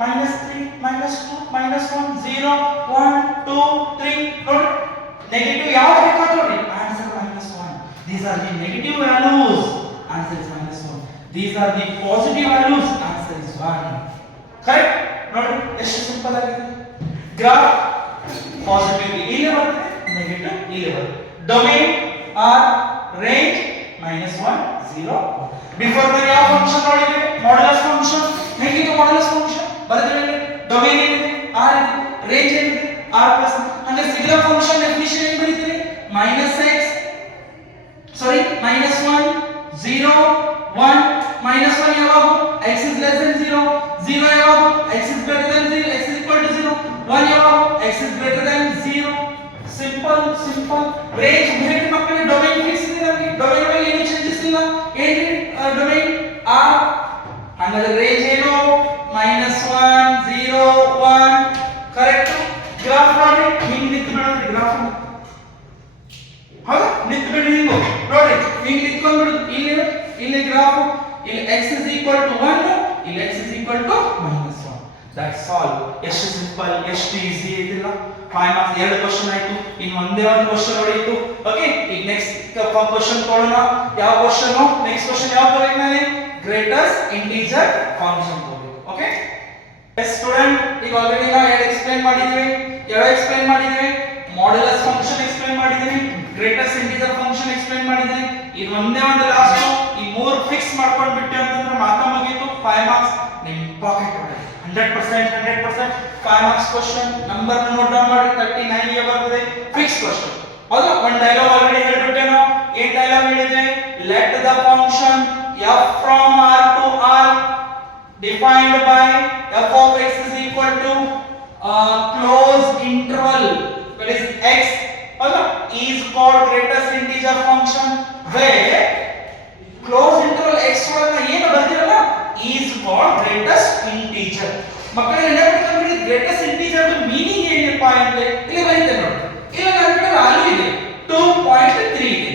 -3 -2 -1 0 1 2 3 ನೋಡಿ negative ಯಾವ ಬೇಕಾದ ನೋಡಿ answer -1 these are the negative values answer is -1 these are the positive values answer is 1 correct ನೋಡಿ ಎಷ್ಟು simple ಆಗಿದೆ graph positive ಇಲ್ಲಿ ಬರುತ್ತೆ negative ಇಲ್ಲಿ ಬರುತ್ತೆ ಡೊಮೇನ್ ಆರ್ ರೇಂಜ್ -1 0 ಬಿಫೋರ್ ನಾವು ಯಾವ ಫಂಕ್ಷನ್ ನೋಡಿದ್ವಿ ಮಾಡ್ಯುಲಸ್ ಫಂಕ್ಷನ್ ಹೇಗಿತ್ತು ಮಾಡ್ಯುಲಸ್ ಫಂಕ್ಷನ್ ಬರೆದಿದ್ದೇವೆ. ಡೊಮೇನ್ ಏನಿದೆ r ಇದೆ, ರೇಂಜ್ ಏನಿದೆ r ಪ್ಲಸ್. ಅಂದ್ರೆ ಸಿಗ್ಮಾ ಫಂಕ್ಷನ್ ಡೆಫಿನಿಷನ್ ಏನು ಬರೀತೀರಿ -x ಸಾರಿ -1 0 1 -1 ಯಾವಾಗ x is less than 0 0 ಯಾವಾಗ x is greater than 0 x is equal to 0 1 ಯಾವಾಗ x is greater than 0. Simple range ಬೇರೆ ಮಕ್ಕಳೇ ಡೊಮೇನ್ ಫಿಕ್ಸ್ ಇದೆ. ನಮಗೆ ಡೊಮೇನ್ ಒಳಗೆ ಏನು ಚೇಂಜಸ್ ಇಲ್ಲ. ಏನ್ರಿ ಡೊಮೇನ್ r. ಹಾಗಾದ್ರೆ ರೇಂಜ್ ಏನು -1 0 1 ಕರೆಕ್ಟ್. ಗ್ರಾಫ್ ನೋಡಿ ಹಿಂಗೆ ನಿಂತು ಬಿಡೋದು ಗ್ರಾಫ್ ಹೌದಾ ನಿಂತು ಬಿಡಿ ಹಿಂಗೆ ನೋಡಿ ಹಿಂಗೆ ನಿಂತ್ಕೊಂಡು ಬಿಡು. ಇಲ್ಲಿ ಗ್ರಾಫ್ ಇಲ್ಲಿ x is equal to 1 ಇಲ್ಲಿ x is equal to -1. that's all. ಎಷ್ಟು ಸಿಂಪಲ್ ಎಷ್ಟು ಈಜಿ ಐತಿಲ್ಲ. 5 ಮಾರ್ಕ್ಸ್ ಎರಡು ಕ್ವೆಶ್ಚನ್ ಆಯ್ತು. ಇನ್ನು ಒಂದೇ ಒಂದು ಕ್ವೆಶ್ಚನ್ ಉಳಿಯಿತು. ಓಕೆ ಈಗ ನೆಕ್ಸ್ಟ್ ಕ್ವೆಶ್ಚನ್ ತಗೊಳ್ಳೋಣ. ಯಾವ ಕ್ವೆಶ್ಚನ್ ನೆಕ್ಸ್ಟ್ ಕ್ವೆಶ್ಚನ್ ಯಾವ ತಗೋಬೇಕು ನಾನು ಗ್ರೇಟೆಸ್ಟ್ ಇಂಟಿಜರ್ ಫಂಕ್ಷನ್ ತಗೋಬೇಕು. ಓಕೆ ಎಸ್ ಸ್ಟೂಡೆಂಟ್ ಈಗ ಆಲ್ರೆಡಿ ನಾವು ಎರಡು ಎಕ್ಸ್ಪ್ಲೈನ್ ಮಾಡಿದ್ದೀವಿ. ಯಾವ ಎಕ್ಸ್ಪ್ಲೈನ್ ಮಾಡಿದ್ದೀವಿ ಮಾಡ್ಯುಲಸ್ ಫಂಕ್ಷನ್ ಎಕ್ಸ್ಪ್ಲೈನ್ ಮಾಡಿದ್ದೀನಿ, ಗ್ರೇಟೆಸ್ಟ್ ಇಂಟಿಜರ್ ಫಂಕ್ಷನ್ ಎಕ್ಸ್ಪ್ಲೈನ್ ಮಾಡಿದ್ದೀನಿ. ಇದು ಒಂದೇ ಒಂದು ಲಾಸ್ಟ್ ಈ ಮೂರು ಫಿಕ್ಸ್ ಮಾಡ್ಕೊಂಡು ಬಿಟ್ಟೆ ಅಂತಂದ್ರೆ ಮಾತಾ ಮುಗೀತು. 5 ಮಾರ್ಕ್ಸ್ ನಿಮ್ಮ ಪಾಕೆಟ್ ಒಳಗೆ 100% 5 marks question. Number note down ಮಾಡಿ 39 ಗೆ ಬರ್ತದೆ ಫಿಕ್ಸ್ ಕ್ವೆಶ್ಚನ್. ಹೌದಾ ಒಂದು ಡೈಲಾಗ್ ಆಲ್ರೆಡಿ ಹೇಳಿಬಿಟ್ಟೆ ನಾವು. ಏನ್ ಡೈಲಾಗ್ ಹೇಳಿದೆ let the function f from r to r defined by f of x is equal to closed interval that is x is called greatest integer function where closed interval x ಒಳಗೆ ಏನು ಬರ್ತಿರಲ್ಲ is called greatest integer. ಮಕ್ಕಳೇ ನೆನಪಿಟ್ಕೊಂಡ್ಬಿಡಿ greatest integer meaning ಏನಪ್ಪಾ ಅಂದ್ರೆ ಇಲ್ಲಿ ಬರೀತೇನೆ ನೋಡಿ. ಇಲ್ಲಿ ನನ್ನ ಕಡೆ ವ್ಯಾಲ್ಯೂ ಇದೆ 2.3 ಇದೆ.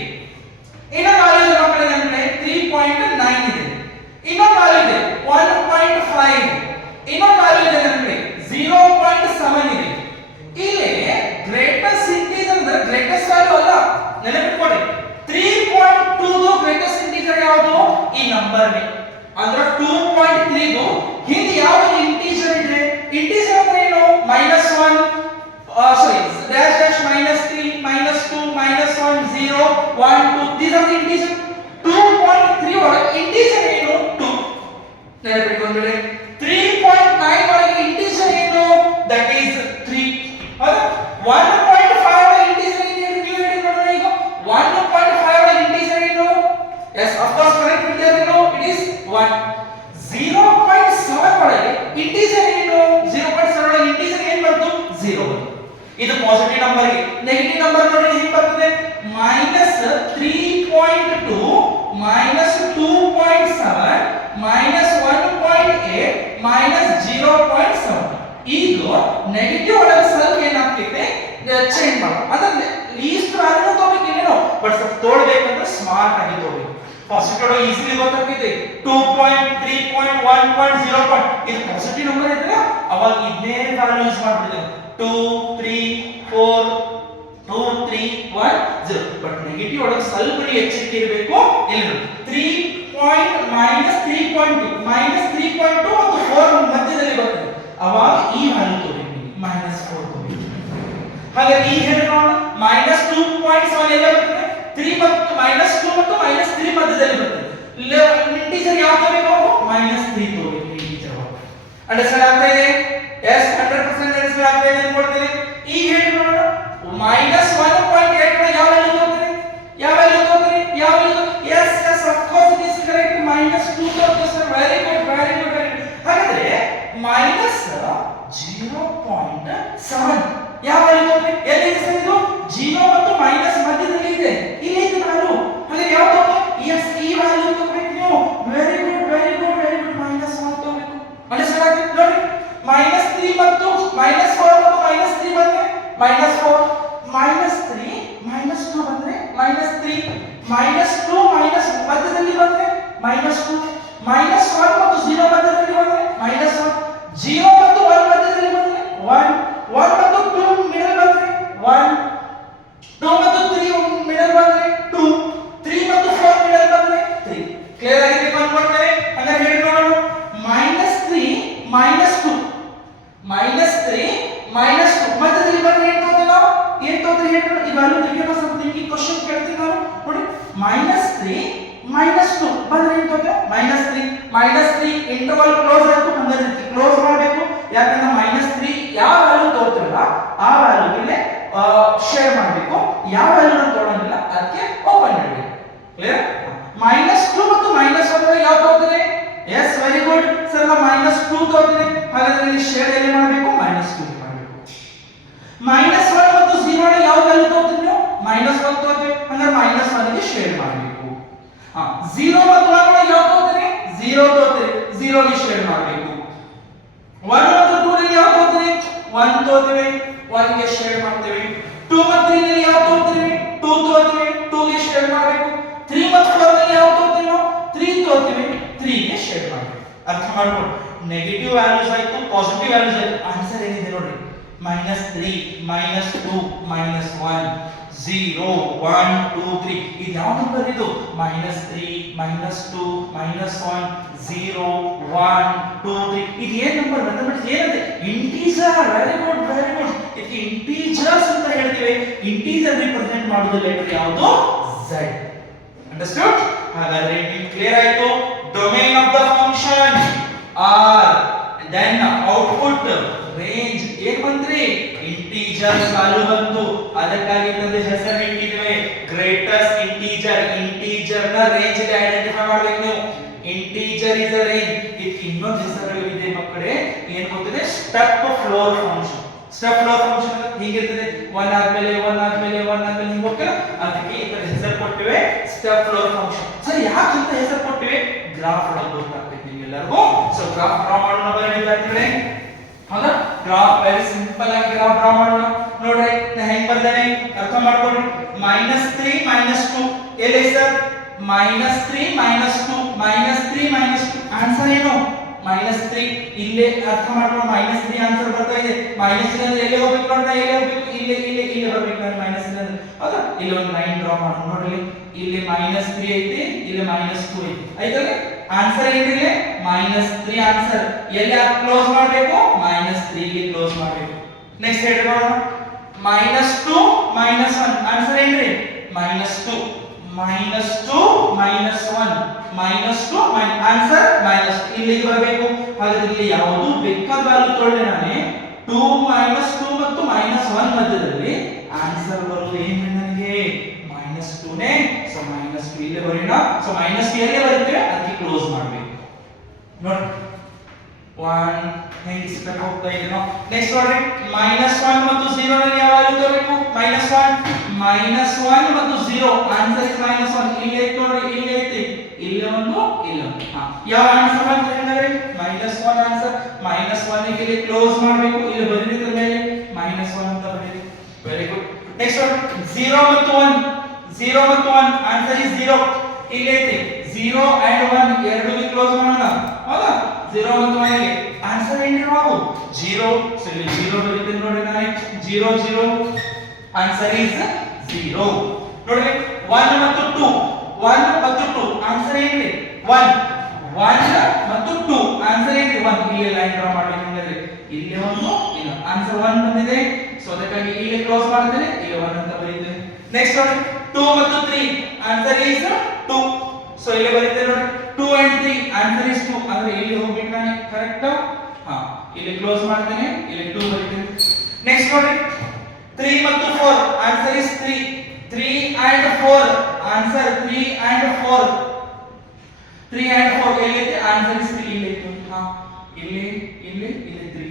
ಇನ್ನೊಂದು ವ್ಯಾಲ್ಯೂ ಇದೆ ಮಕ್ಕಳೇ ನನ್ನ ಕಡೆ 3.9 ಇದೆ. ಇನ್ನೊಂದು ವ್ಯಾಲ್ಯೂ ಇದೆ 1.5 ಇದೆ. ಇನ್ನೊಂದು ವ್ಯಾಲ್ಯೂ ಇದೆ ನನ್ನ ಕಡೆ 0.7 ಇದೆ. ಇಲ್ಲಿ ಗ್ರೇಟೆಸ್ಟ್ ಇಂಟಿಜರ್ ಅಂದ್ರೆ ಗ್ರೇಟೆಸ್ಟ್ ವ್ಯಾಲ್ಯೂ ಅಲ್ಲ ನೆನಪಿಟ್ಕೊಳ್ಳಿ. 3.2 ಗ್ರೇಟೆಸ್ಟ್ ಇಂಟಿಜರ್ ಯಾವುದು ಈ ನಂಬರ್ ನೇ ಅಂದ್ರೆ 2.3 ಹಿಂದೆ ಯಾವ ಇಂಟಿಜರ್ ಇದೆ. ಇಂಟಿಜರ್ ಅಂದ್ರೆ ಏನು -1 ಸಾರಿ dash dash -3 -2 -1 0 1 2 these are the integers. 2.3 ಒಳಗೆ ಇಂಟಿಜರ್ ಏನು 2 ನೆನಪಿಟ್ಕೊಂಡ್ರೆ. 3.9 ಒಳಗೆ ಇಂಟಿಜರ್ ಏನು ದಟ್ ಈಸ್ 3 ಹೌದಾ. 1.5 ಒಳಗೆ ಇಂಟಿಜರ್ ಏನು ನೀವು ಹೇಳಿ ನೋಡೋಣ. ಈಗ 1.5 ಒಳಗೆ ಇಂಟಿಜರ್ ಏನು yes of course correct ವಿದ್ಯಾರ್ಥಿ ನೋ it is 1. 0.7 ಒಳಗೆ ಇಂಟಿಜರ್ ಏನು 0.7 ಒಳಗೆ ಇಂಟಿಜರ್ ಏನು ಬಂತು 0. ಇದು ಪಾಸಿಟಿವ್ ನಂಬರ್ ಗೆ. ನೆಗೆಟಿವ್ ನಂಬರ್ ನೋಡಿ ಹೇಗೆ ಬರ್ತದೆ -3.2 -2.7 -1.8 -0.7. ಈಗ ನೆಗೆಟಿವ್ ಒಳಗೆ ಸ್ವಲ್ಪ ಏನಾಗ್ತಿದೆ ಚೇಂಜ್ ಮಾಡೋಣ. ಅಂದ್ರೆ ಲೀಸ್ಟ್ ವ್ಯಾಲ್ಯೂ ತಗೋಬೇಕು ಏನೇನೋ ಬಟ್ ಸ್ವಲ್ಪ ತೋಳ್ಬೇಕಂದ್ರೆ ಸ್ಮಾರ್ಟ್ ಆಗಿ ತಗೋಬೇಕು. ಪಾಸಿಟಿವ್ ಈಸಿಲಿ ಗೊತ್ತಾಗ್ತಿದೆ 2.3.1.0 ಇದು ಪಾಸಿಟಿವ್ ನಂಬರ್ ಇದ್ರೆ ಅವಾಗ ಇದನ್ನೇ ವ್ಯಾಲ್ಯೂ ಯೂಸ್ ಮಾಡ್ಬಿಡ್ತೇವೆ 2 3 4 2 3 1 0. ಬಟ್ ನೆಗೆಟಿವ್ ಒಳಗೆ ಸ್ವಲ್ಪ ಎಚ್ಚರಿಕೆ ಇರಬೇಕು. ಇಲ್ಲಿ ನೋಡಿ 3.2 ಮತ್ತು 4 ಮಧ್ಯದಲ್ಲಿ ಬರ್ತದೆ ಅವಾಗ ಈ ವ್ಯಾಲ್ಯೂ ತಗೋಬೇಕು -4 ತಗೋಬೇಕು. ಹಾಗೆ ಈ ಹೇಳಿ ನೋಡೋಣ -2.7 ಎಲ್ಲ ಬರ್ತದೆ 3 ಮತ್ತು -2 ಮತ್ತು -3 ಮಧ್ಯದಲ್ಲಿ ಬರ್ತದೆ. ಇಂಟಿಜರ್ ಯಾವ ತಗೋಬೇಕು -3 ತಗೋಬೇಕು ಇಂಟಿಜರ್. ಅಂಡರ್ಸ್ಟ್ಯಾಂಡ್ ಆಗ್ತಾ ಇದೆ yes 100% ಅಂಡರ್ಸ್ಟ್ಯಾಂಡ್ ಆಗ್ತಾ ಇದೆ ಅನ್ಕೊಳ್ತೀನಿ. ಈಗ ಹೇಳಿ ನೋಡೋಣ -1.8 ನ ಯಾವ value ತಗೋತೀರಿ yes of course it is correct -2 ತಗೋತೀವಿ ಸರ್. ವೆರಿ ಗುಡ್ ಹಾಗಾದ್ರೆ -0.7 ಯಾವ ವ್ಯಾಲ್ಯೂ ತಗೋತೀರಿ ಎಲ್ಲಿದೆ ಸರ್ ಇದು 0 ಮತ್ತು ಮೈನಸ್ ಮಧ್ಯದಲ್ಲಿ ಇದೆ. ಇಲ್ಲಿ ಇದೆ ವ್ಯಾಲ್ಯೂ. ಹಾಗಾದ್ರೆ ಯಾವ ತಗೋಬೇಕು yes ಈ ವ್ಯಾಲ್ಯೂ ತಗೋಬೇಕು ನೀವು. ವೆರಿ ಗುಡ್ -1 ತಗೋಬೇಕು. ಅಂಡರ್ಸ್ಟ್ಯಾಂಡ್ ಆಗ್ತಿದೆ ನೋಡಿ -3 ಮತ್ತು -4 ಮತ್ತು -3 ಬಂದ್ರೆ -4 -3 -2 ಬಂದ್ರೆ -3 -2 ಮೈನಸ್ ಮಧ್ಯದಲ್ಲಿ ಬಂದ್ರೆ -2 -1 ಮತ್ತು 0 ಮಧ್ಯದಲ್ಲಿ ಬಂದ್ರೆ -1 0 ಮತ್ತು 1 ಮಧ್ಯದಲ್ಲಿ ಬಂದ್ರೆ 1 1 ಮತ್ತು 2 ಮಿಡಲ್ ಬಂದ್ರೆ 1 2 ಮತ್ತು 3 ಮಿಡಲ್ ಬಂದ್ರೆ 2 3 ಮತ್ತು 4 ಮಿಡಲ್ ಬಂದ್ರೆ 3. ಕ್ಲಿಯರ್ ಆಗಿದೆ ಕನ್ಫರ್ಮ್. ಹಾಗಾದ್ರೆ ಹೇಳಿ ನೋಡೋಣ -3 -2 ಮಧ್ಯದಲ್ಲಿ ಬಂದ್ರೆ ಏನು ತಗೋತೀವಿ ನಾವು ಏನು ತಗೋತೀವಿ ಹೇಳಿ ಈ ವ್ಯಾಲ್ಯೂ ತೆಗೆಯೋಣ. ಸ್ವಲ್ಪ ನಿಮಗೆ ಕ್ವೆಶ್ಚನ್ ಕೇಳ್ತೀನಿ ನಾನು ನೋಡಿ -3 -2 ಬಂದ್ರೆ ಏನು ತಗೋತೀವಿ -3 ಇಂಟರ್ವಲ್ ಕ್ಲೋಸ್ ಆಯ್ತು ಯಾಕಂದ್ರೆ -3 ಯಾವ ವ್ಯಾಲ್ಯೂ ತಗೋತಿರಲ್ಲ ಆ ವ್ಯಾಲ್ಯೂ ಇಲ್ಲಿ ಶೇರ್ ಮಾಡಬೇಕು, ಯಾವ ವ್ಯಾಲ್ಯೂನ ತಗೊಳ್ಳಂಗಿಲ್ಲ ಅದಕ್ಕೆ ಓಪನ್ ಮಾಡಬೇಕು. ಕ್ಲಿಯರ್? -2 ಮತ್ತು -1 ಯಾವ ತಗೋತೀರಿ? ಎಸ್, ವೆರಿ ಗುಡ್ ಸರ್, ನಾವು -2 ತಗೋತೀವಿ. ಹಾಗಾದ್ರೆ ಇಲ್ಲಿ ಶೇರ್ ಎಲ್ಲಿ ಮಾಡಬೇಕು? -2 ಮಾಡಬೇಕು. -1 ಮತ್ತು 0 ಯಾವ ವ್ಯಾಲ್ಯೂ ತಗೋತೀರಿ ನೀವು? -1 ತಗೋತೀವಿ, ಅಂದ್ರೆ -1 ಗೆ ಶೇರ್ ಮಾಡಬೇಕು. 0 ಮತ್ತು 1 ಯಾವ ತಗೋತೀರಿ? 0 ತಗೋತೀರಿ, 0 ಗೆ ಶೇರ್ ಮಾಡಬೇಕು. 1 ಮತ್ತು 2 ರಲ್ಲಿ ಯಾವ ತಗೋತೀರಿ? 1 ತಗೋತೀವಿ, 1 ಗೆ ಶೇರ್ ಮಾಡ್ತೀವಿ. 2 ಮತ್ತು 3 ರಲ್ಲಿ ಯಾವ ತಗೋತೀರಿ? 2 ತಗೋತೀವಿ, 2 ಗೆ ಶೇರ್ ಮಾಡಬೇಕು. 3 ಮತ್ತು 4 ರಲ್ಲಿ ಯಾವ ತಗೋತೀವಿ ನಾವು? 3 ತಗೋತೀವಿ, 3 ಗೆ ಶೇರ್ ಮಾಡಬೇಕು. ಅರ್ಥ ಮಾಡ್ಕೊಳ್ಳಿ, ನೆಗೆಟಿವ್ ವ್ಯಾಲ್ಯೂಸ್ ಆಯ್ತು, ಪಾಸಿಟಿವ್ ವ್ಯಾಲ್ಯೂಸ್ ಆಯ್ತು, ಆನ್ಸರ್ ಏನಿದೆ ನೋಡ್ರಿ. -3, -2, -1, 0, 1, 2, 3. ಇದು ಯಾವ ನಂಬರ್ ಇದು? -3, -2, -1, 0, 1, 2, 3. ಇದು ಏನು ನಂಬರ್? ಮ್ಯಾಥಮೆಟಿಕ್ಸ್ ಏನಂತೆ? Integer. Very good, very good. ಇದಕ್ಕೆ ಇಂಟೀಜರ್ಸ್ ಅಂತ ಹೇಳ್ತೀವಿ. ಇಂಟೀಜರ್ ರಿಪ್ರೆಸೆಂಟ್ ಮಾಡೋದು ಲೆಟರ್ ಯಾವುದು? Z. ಅಂಡರ್ಸ್ಟುಡ್? ಹಾಗಾದ್ರೆ ನಿಮಗೆ ಕ್ಲಿಯರ್ ಆಯ್ತು. Domain of the function R, then output range ಏನ್ ಬಂತ್ರಿ? ಇಂಟೀಜರ್ ವ್ಯಾಲ್ಯೂ ಬಂತು. ಅದಕ್ಕಾಗಿ ಇದರ ಹೆಸರು ಇಟ್ಟಿದ್ದೇವೆ ಗ್ರೇಟೆಸ್ಟ್ ಇಂಟೀಜರ್. ಇಂಟೀಜರ್ ನ ರೇಂಜ್ ಅಲ್ಲಿ ಐಡೆಂಟಿಫೈ ಮಾಡಬೇಕು ನೀವು. Integer is a range. ಇದಕ್ಕೆ ಇನ್ನೊಂದು ಹೆಸರು ಇದೆ ಮಕ್ಕಳೇ, ಏನು ಗೊತ್ತಿದೆ? Step floor function. Step floor function ಹೀಗಿರ್ತದೆ, 1 ಆದ್ಮೇಲೆ 1 ಆದ್ಮೇಲೆ 1 ಆದ್ಮೇಲೆ ಹಿಂಗೆ ಹೋಗ್ತದೆ. ಅದಕ್ಕೆ ಇದರ ಹೆಸರು ಕೊಟ್ಟಿವೆ ಸ್ಟೆಪ್ ಫ್ಲೋರ್ ಫಂಕ್ಷನ್. ಸರ್ ಯಾಕೆ ಅಂತ ಹೆಸರು ಕೊಟ್ಟಿವೆ? ಗ್ರಾಫ್ ಒಳಗೆ ಗೊತ್ತಾಗ್ತದೆ ನಿಮ್ಗೆಲ್ಲರಿಗೂ. ಸೊ ಗ್ರಾಫ್ ಡ್ರಾ ಮಾಡೋಣ ಬನ್ನಿ ವಿದ್ಯಾರ್ಥಿಗಳೇ. ಹೌದಾ? ಗ್ರಾಫ್ ವೆರಿ ಸಿಂಪಲ್ ಆಗಿ ಗ್ರಾಫ್ ಡ್ರಾ ಮಾಡೋಣ. ನೋಡ್ರಿ ನಾ ಹೆಂಗ್ ಬರ್ದೇನೆ ಅರ್ಥ ಮಾಡ್ಕೊಳ್ಳಿ. -3 -2 ಎಲ್ಲಿ ಸರ್? -3 -2 -3 -2 ಆನ್ಸರ್ ಏನು? -3. ಇಲ್ಲೇ ಅರ್ಥ ಮಾಡ್ಕೊಳ್ಳಿ, -3 ಆನ್ಸರ್ ಬರ್ತಾ ಇದೆ. -3 ಅಂದ್ರೆ ಎಲ್ಲಿ ಹೋಗ್ಬೇಕು ನೋಡ್ರಿ? ಎಲ್ಲಿ ಹೋಗ್ಬೇಕು? ಇಲ್ಲಿ ಬರ್ಬೇಕು ನಾನು. -3 ಅಂದ್ರೆ ಹೌದಾ? ಇಲ್ಲಿ ಒಂದು ಲೈನ್ ಡ್ರಾ ಮಾಡೋಣ. ನೋಡ್ರಿ ಇಲ್ಲಿ -3 ಐತಿ, ಇಲ್ಲಿ -2 ಐತಿ. ಆಯ್ತಲ್ಲ? ಆನ್ಸರ್ ಏನಿದೆ? -3 ಆನ್ಸರ್. ಎಲ್ಲಿ ಕ್ಲೋಸ್ ಮಾಡಬೇಕು? -3 ಗೆ ಕ್ಲೋಸ್ ಮಾಡಬೇಕು. ನೆಕ್ಸ್ಟ್ ಹೇಳಿ ನೋಡೋಣ. -2 -1 ಆನ್ಸರ್ ಏನ್ರಿ? -2 -2 -1 -2 ಆನ್ಸರ್ -2 ಇಲ್ಲಿಗೆ ಬರಬೇಕು. ಹಾಗಾದ್ರೆ ಇಲ್ಲಿ ಯಾವುದು ಬೇಕಾದ ವ್ಯಾಲ್ಯೂ ತಗೊಳ್ಳಿ ನಾನೇ 2 -2 ಮತ್ತು -1 ಮಧ್ಯದಲ್ಲಿ ಆನ್ಸರ್ ಬರೋದು ಏನು ನನಗೆ? -2 ನೇ. ಸೊ -2 ಇಲ್ಲಿ ಬರೋಣ. ಸೊ -2 ಎಲ್ಲಿ ಬರುತ್ತೆ? ಅದಕ್ಕೆ ಕ್ಲೋಸ್ ಮಾಡಬೇಕು. ನೋಡಿ 1 ಹೆಂಗೆ ಸ್ಟೆಪ್ ಹೋಗ್ತಾ ಇದೆ ನಾವು. ನೆಕ್ಸ್ಟ್ ನೋಡಿ -1 ಮತ್ತು 0 ನಲ್ಲಿ ಯಾವ ವ್ಯಾಲ್ಯೂ ತಗೋಬೇಕು? -1 ಮತ್ತು 0 ಆನ್ಸರ್ ಇಸ್ -1. ಇಲ್ಲಿ ಐತೆ ನೋಡಿ, ಇಲ್ಲಿ ಐತೆ, ಇಲ್ಲಿ ಒಂದು, ಇಲ್ಲಿ ಒಂದು. ಯಾವ ಆನ್ಸರ್ ಅಂತ ಹೇಳಿದ್ರೆ -1 ಆನ್ಸರ್. -1 ಗೆ ಇಲ್ಲಿ ಕ್ಲೋಸ್ ಮಾಡಬೇಕು. ಇಲ್ಲಿ ಬರೀರಿದ ಮೇಲೆ -1 ಅಂತ ಬರೀರಿ. Very good. ನೆಕ್ಸ್ಟ್ ನೋಡಿ 0 ಮತ್ತು 1 ಆನ್ಸರ್ ಇಸ್ 0. ಇಲ್ಲಿ ಐತೆ 0 and 1 ಎರಡು ಗೆ ಕ್ಲೋಸ್ ಮಾಡೋಣ. ಹೌದಾ? 0 ಮತ್ತು 1 ಗೆ ಆನ್ಸರ್ ಏನು ನಾವು? 0. ಸೊ ಇಲ್ಲಿ 0 ಬರೀತೀನಿ ನೋಡಿ ನಾನು. 0 0 ಆನ್ಸರ್ ಇಸ್ 0. ನೋಡಿ 1 ಮತ್ತು 2 ಆನ್ಸರ್ ಏನ್ರಿ? 1 ಮತ್ತು 2 ಆನ್ಸರ್ ಏನ್ರಿ? 1. ಇಲ್ಲಿ ಲೈನ್ ಡ್ರಾ ಮಾಡಬೇಕು ಅಂದ್ರೆ ಇಲ್ಲಿ ಒಂದು, ಇಲ್ಲಿ ಆನ್ಸರ್ 1 ಬಂದಿದೆ. ಸೊ ಅದಕ್ಕಾಗಿ ಇಲ್ಲಿ ಕ್ಲೋಸ್ ಮಾಡ್ತೇನೆ, ಇಲ್ಲಿ 1 ಅಂತ ಬರೀತೇನೆ. ನೆಕ್ಸ್ಟ್ ನೋಡಿ 2 ಮತ್ತು 3 ಆನ್ಸರ್ ಇಸ್ 2. ಸೊ ಇಲ್ಲಿ ಬರೀತೇನೆ ನೋಡಿ 2 and 3 ಆನ್ಸರ್ ಇಸ್ 2. ಅಂದ್ರೆ ಇಲ್ಲಿ ಹೋಗ್ಬೇಕು ನಾನು. ಕರೆಕ್ಟ್? ಇಲ್ಲಿ ಕ್ಲೋಸ್ ಮಾಡ್ತೇನೆ, ಇಲ್ಲಿ 2 ಬರೀತೇನೆ. ನೆಕ್ಸ್ಟ್ ನೋಡಿ 3 ಮತ್ತು 4 answer is 3. 3 and 4 answer 3 and 4 ಎಲ್ಲಿ ಐತೆ? Answer is 3. ಇಲ್ಲಿ ಐತೆ. ಇಲ್ಲಿ 3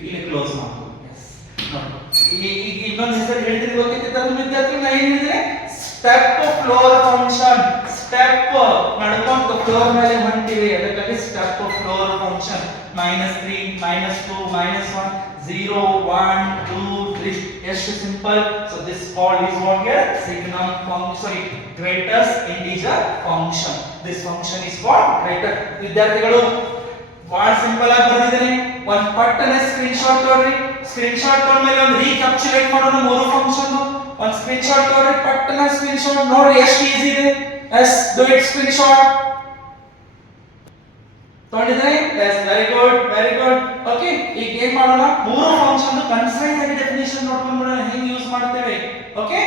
ಇಲ್ಲಿ ಕ್ಲೋಸ್ ಮಾಡ್ಬೋದು. ಎಸ್ ನೋಡಿ ಈಗ ಇನ್ನೊಂದು ಹೆಸರು ಹೇಳ್ತೀನಿ ಗೊತ್ತಿತ್ತು ತಮ್ಮ ವಿದ್ಯಾರ್ಥಿಗಳು. ನಾ ಏನು ಹೇಳಿದ್ರೆ ಸ್ಟೆಪ್ ಫ್ಲೋರ್ ಫಂಕ್ಷನ್. ಸ್ಟೆಪ್ ನಡ್ಕೊಂಡು ಫ್ಲೋರ್ ಮೇಲೆ ಹೊಂಟಿವೆ, ಅದಕ್ಕಾಗಿ ಸ್ಟೆಪ್ ಫ್ಲೋರ್ ಫಂಕ್ಷನ್. -3 -2 -1 0 1 2 3. ಎಷ್ಟು simple. So this called is what here? Signum function. Greatest integer function. This function is called greater. ವಿದ್ಯಾರ್ಥಿಗಳು ಬಹಳ ಸಿಂಪಲ್ ಆಗಿ ಬರೆದಿದ್ದೇನೆ. ಒಂದು ಪಟ್ಟನೆ ಸ್ಕ್ರೀನ್ಶಾಟ್ ತಗೊಳ್ಳಿ. ಸ್ಕ್ರೀನ್ಶಾಟ್ ತಗೊಂಡ ಮೇಲೆ ಒಂದು ರೀಕ್ಯಾಪ್ಚುಲೇಟ್ ಮಾಡೋಣ ಮೂರು ಫಂಕ್ಷನ್. ಒಂದು ಸ್ಕ್ರೀನ್ಶಾಟ್ ತಗೊಳ್ಳಿ, ಪಟ್ಟನೆ ಸ್ಕ್ರೀನ್ಶಾಟ್ ನೋಡಿ ಎಷ್ಟು ಈಜಿ ಇದೆ. Yes do it screenshot. ತಗೊಂಡಿದ್ರೆ yes very good, very good. Okay, ಈಗ ಏನು ಮಾಡೋಣ? ಮೂರು ಫಂಕ್ಷನ್ ಕನ್ಸೈಸ್ ಆಗಿ ಡೆಫಿನಿಷನ್ ನೋಡ್ಕೊಂಡು ಹೆಂಗೆ ಯೂಸ್ ಮಾಡ್ತೇವೆ. ಓಕೆ,